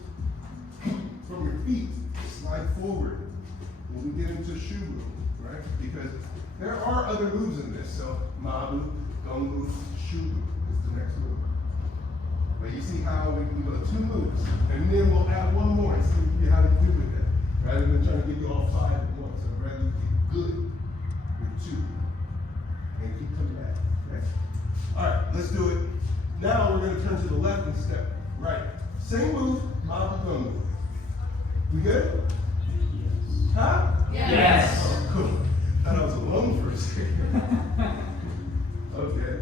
from your feet. Slide forward when we get into Shubu, right? Because there are other moves in this. So Mabu, Gongu, Shubu is the next move. But you see how we can go 2 moves, and then we'll add 1 more and see how to do with that. Rather than trying to give you all 5 at once. So rather than get good with 2. And keep coming back. Okay? Alright, let's do it. Now we're going to turn to the left and step right. Same move, Mabu Gongu. We good? Huh? Yes. Oh, cool. Thought I was alone for a second. Okay.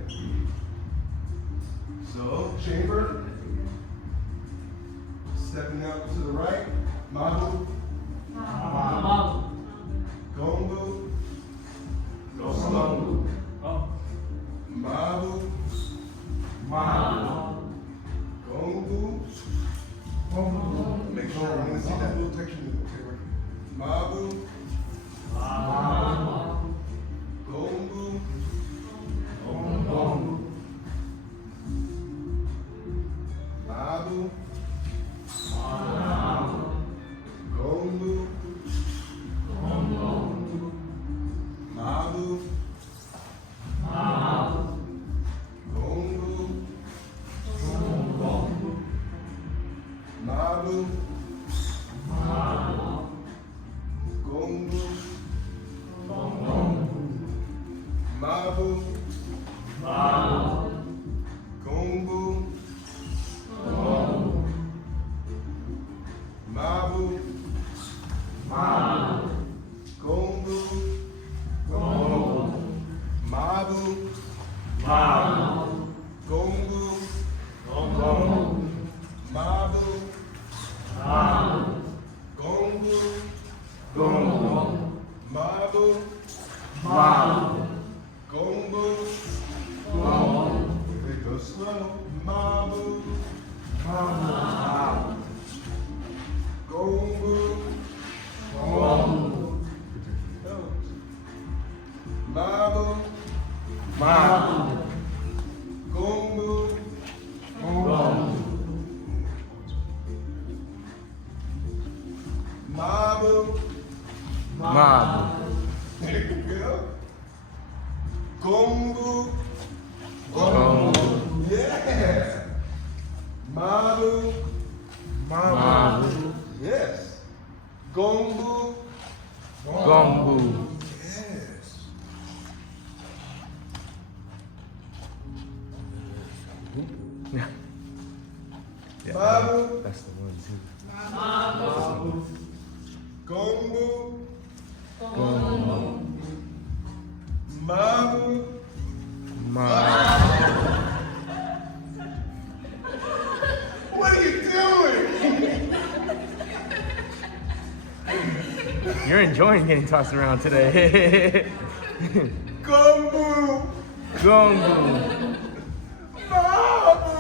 So, chamber. Stepping out to the right. Mabu. Mabu. Gongu. Gongu. Mabu. Mabu. Gongu. Make sure I want to see that little texture. Okay, right. Mabu. Mabu. Gongu. Gongu. Mabu. Mabu. Gongu. Gongu. Mabu. Mabu. Gongu. Gongu. Mabu. Mabu. Gongu. Gongu. Mabu. Mabu. Gongu. Gongu. Mabu. Mabu. Gongu. Gongu. Mabu. Mabu. Gongu. Gongu. Mabu. Mabu. Gongu. Gongu. Mabu. Mabu. Gongu. Gongu. It goes slow. Mabu. Mabu. Gongu. Gongu. Mabu. Mabu. Gongu. Gongu. Mabu. Mabu. There you go. Gongu. Gongu. Yeah. Mabu. Mabu. Yes. Gongu. Gongu. Yes. Yeah, Mabu. that's the one too. Mabu. Gongu. Gongu. Mabu. Mabu. What are you doing? You're enjoying getting tossed around today. Gongu. Gongu. Mabu.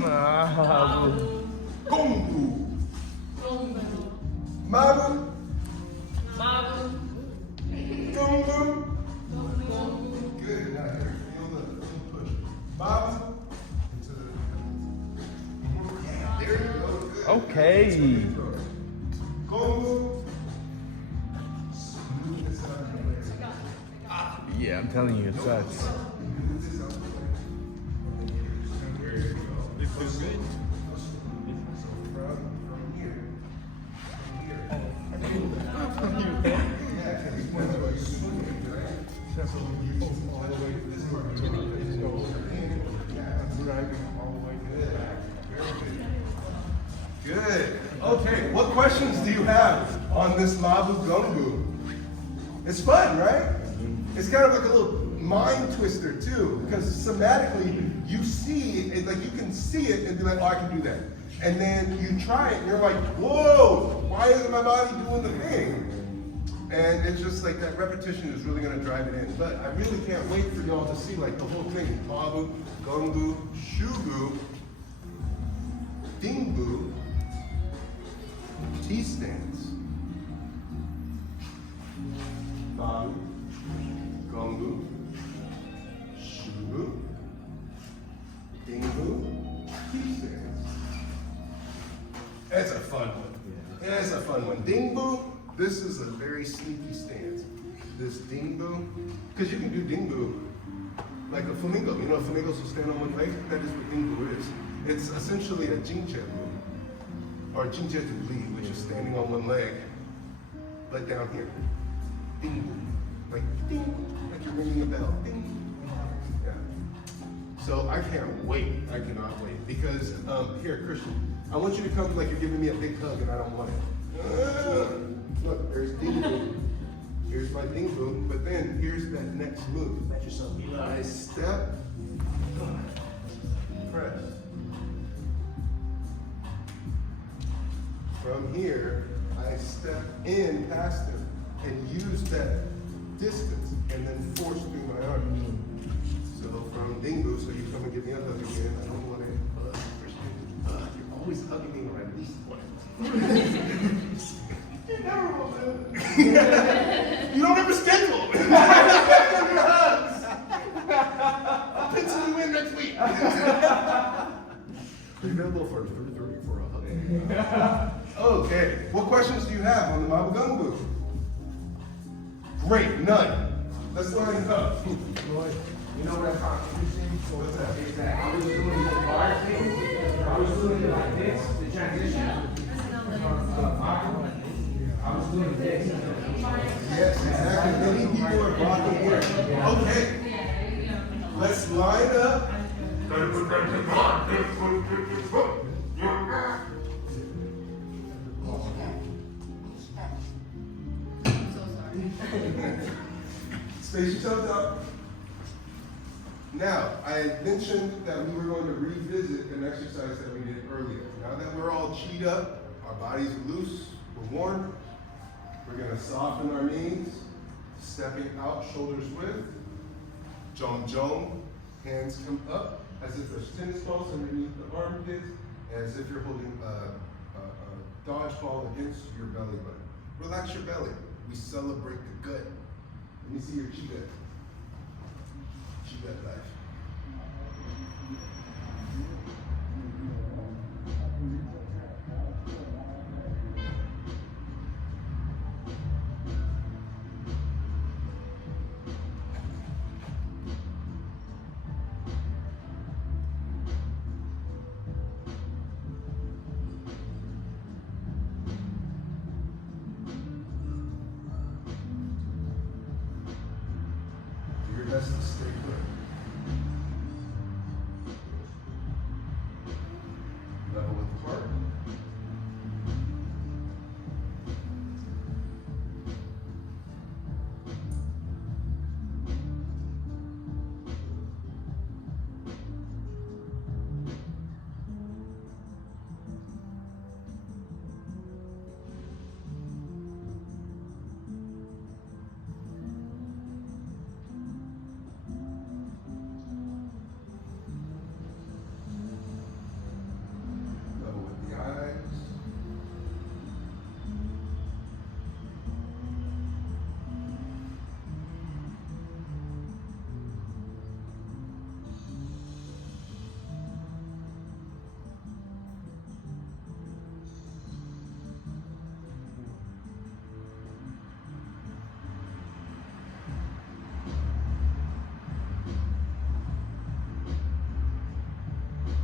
Mabu. Gongu. Mabu. Gongu. Good. Now here, feel the push. Mabu. Into the. Yeah, there you go. Good. Okay. Gongu. Smooth this out of the way. Yeah, I'm telling you, it sucks. Smooth this out of the way. There you go. It feels good. So from here. Yeah, because these ones are swinging, right? So you all the way to this part. Driving all the way to the back. Very good. Good. Okay, what questions do you have on this Mabu Gongu? It's fun, right? It's kind of like a little mind twister too, because somatically you see it, like you can see it and be like, oh, I can do that. And then you try it and you're like, whoa, why isn't my body doing the thing? And it's just like that repetition is really gonna drive it in. But I really can't wait for y'all to see like the whole thing. Mabu, Gongu, Shubu, Dingbu, T-stance. Mabu, Gongu, Shubu, Dingbu, Dingbu, this is a very sneaky stance. This Dingbu, because you can do Dingbu like a flamingo. You know, flamingos will stand on one leg. That is what Dingbu is. It's essentially a Jingjian move, or Jingjian Li, which is standing on one leg, but down here. Dingbu, like ding, like you're ringing a bell. Ding. Yeah. So I can't wait. I cannot wait because here, Christian, I want you to come like you're giving me a big hug, and I don't want it. Look, there's Dingbu. Here's my Dingbu, but then here's that next move. Let yourself be loved. I step, press. From here, I step in past him and use that distance and then force through my arm. So from Dingbu, so you come and give me a hug again. I don't want it. Christian, you're always hugging me when I least want it. You never will do. You don't ever schedule. I'll pencil you in next week. Are you available for 3:30 for a hug? Okay. What questions do you have on the Mabugungu? Great, none. Let's line up. Lord, you know what I found interesting? What's that? Is that I was doing the bar thing. I was doing it like this, the transition. I was doing this. Yes, exactly. Many people are blocking here. Okay. Let's line up. I'm so sorry. Space your toes up. Now, I had mentioned that we were going to revisit an exercise that we did earlier. Now that we're all cheated up, our bodies are loose, we're warm, we're going to soften our knees, stepping out, shoulders width, jom jom, hands come up as if there's tennis balls underneath the armpits, as if you're holding a dodgeball against your belly button. Relax your belly. We celebrate the gut. Let me see your cheetah. Cheetah life. Do your best to stay put. Level with the heart. Level with the eyes.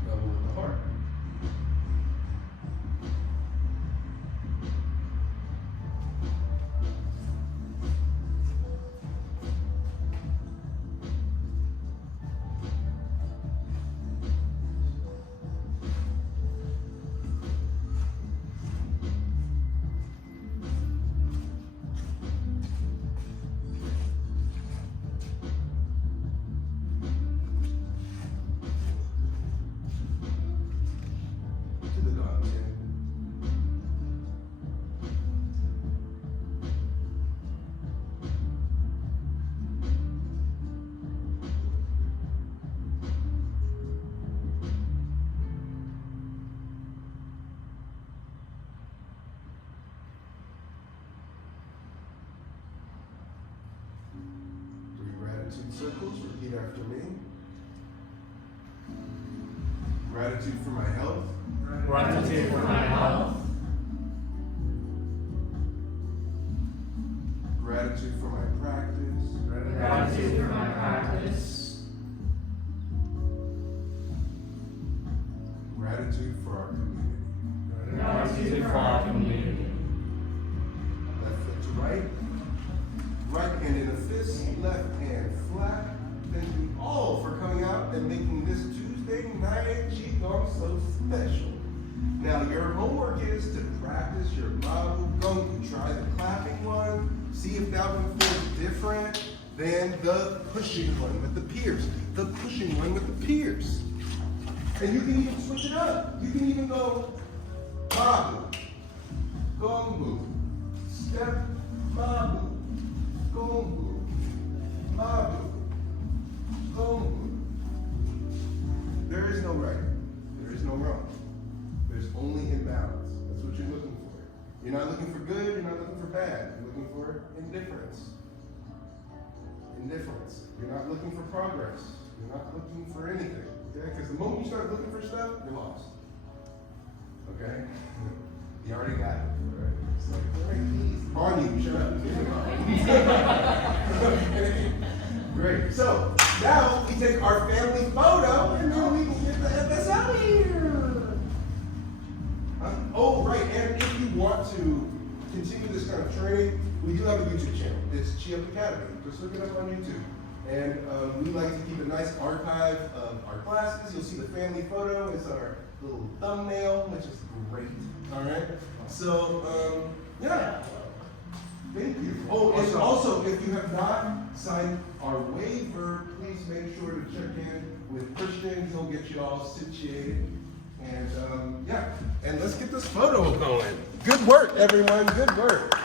Level with the heart. To the dog again. Three gratitude circles, repeat after me. Gratitude for my health. Gratitude for my health. Gratitude for my practice. Gratitude for my practice. Gratitude for our community. Gratitude for our community. Left foot to right. Right hand in a fist, left hand flat. Thank you all for coming out and making this Tuesday night Qigong so special. Now your homework is to practice your Mabu Gong. Try the clapping one. See if that one feels different than the pushing one with the piers. The pushing one with the piers. And you can even switch it up. You can even go Mabu, Gongbu, step, Mabu, Gongbu, Mabu, Gongbu. There is no right. There is no wrong. There's only imbalance. That's what you're looking for. You're not looking for good, you're not looking for bad. You're looking for indifference. Indifference. You're not looking for progress. You're not looking for anything. Okay? Because the moment you start looking for stuff, you're lost. Okay? You already got it. Right? It's like, all right, please. Barney, shut up. Great. So now we take our family photo and then we can get the FS out of here. Oh, right. And if you want to continue this kind of training, we do have a YouTube channel. It's Chi Up Academy. Just look it up on YouTube. And we like to keep a nice archive of our classes. You'll see the family photo. It's our little thumbnail, which is great. All right. So, yeah. Thank you. Oh, and also, if you have not signed our waiver, please make sure to check in with Christian. He'll get you all situated. And yeah, and let's get this photo going. Good work, everyone. Good work.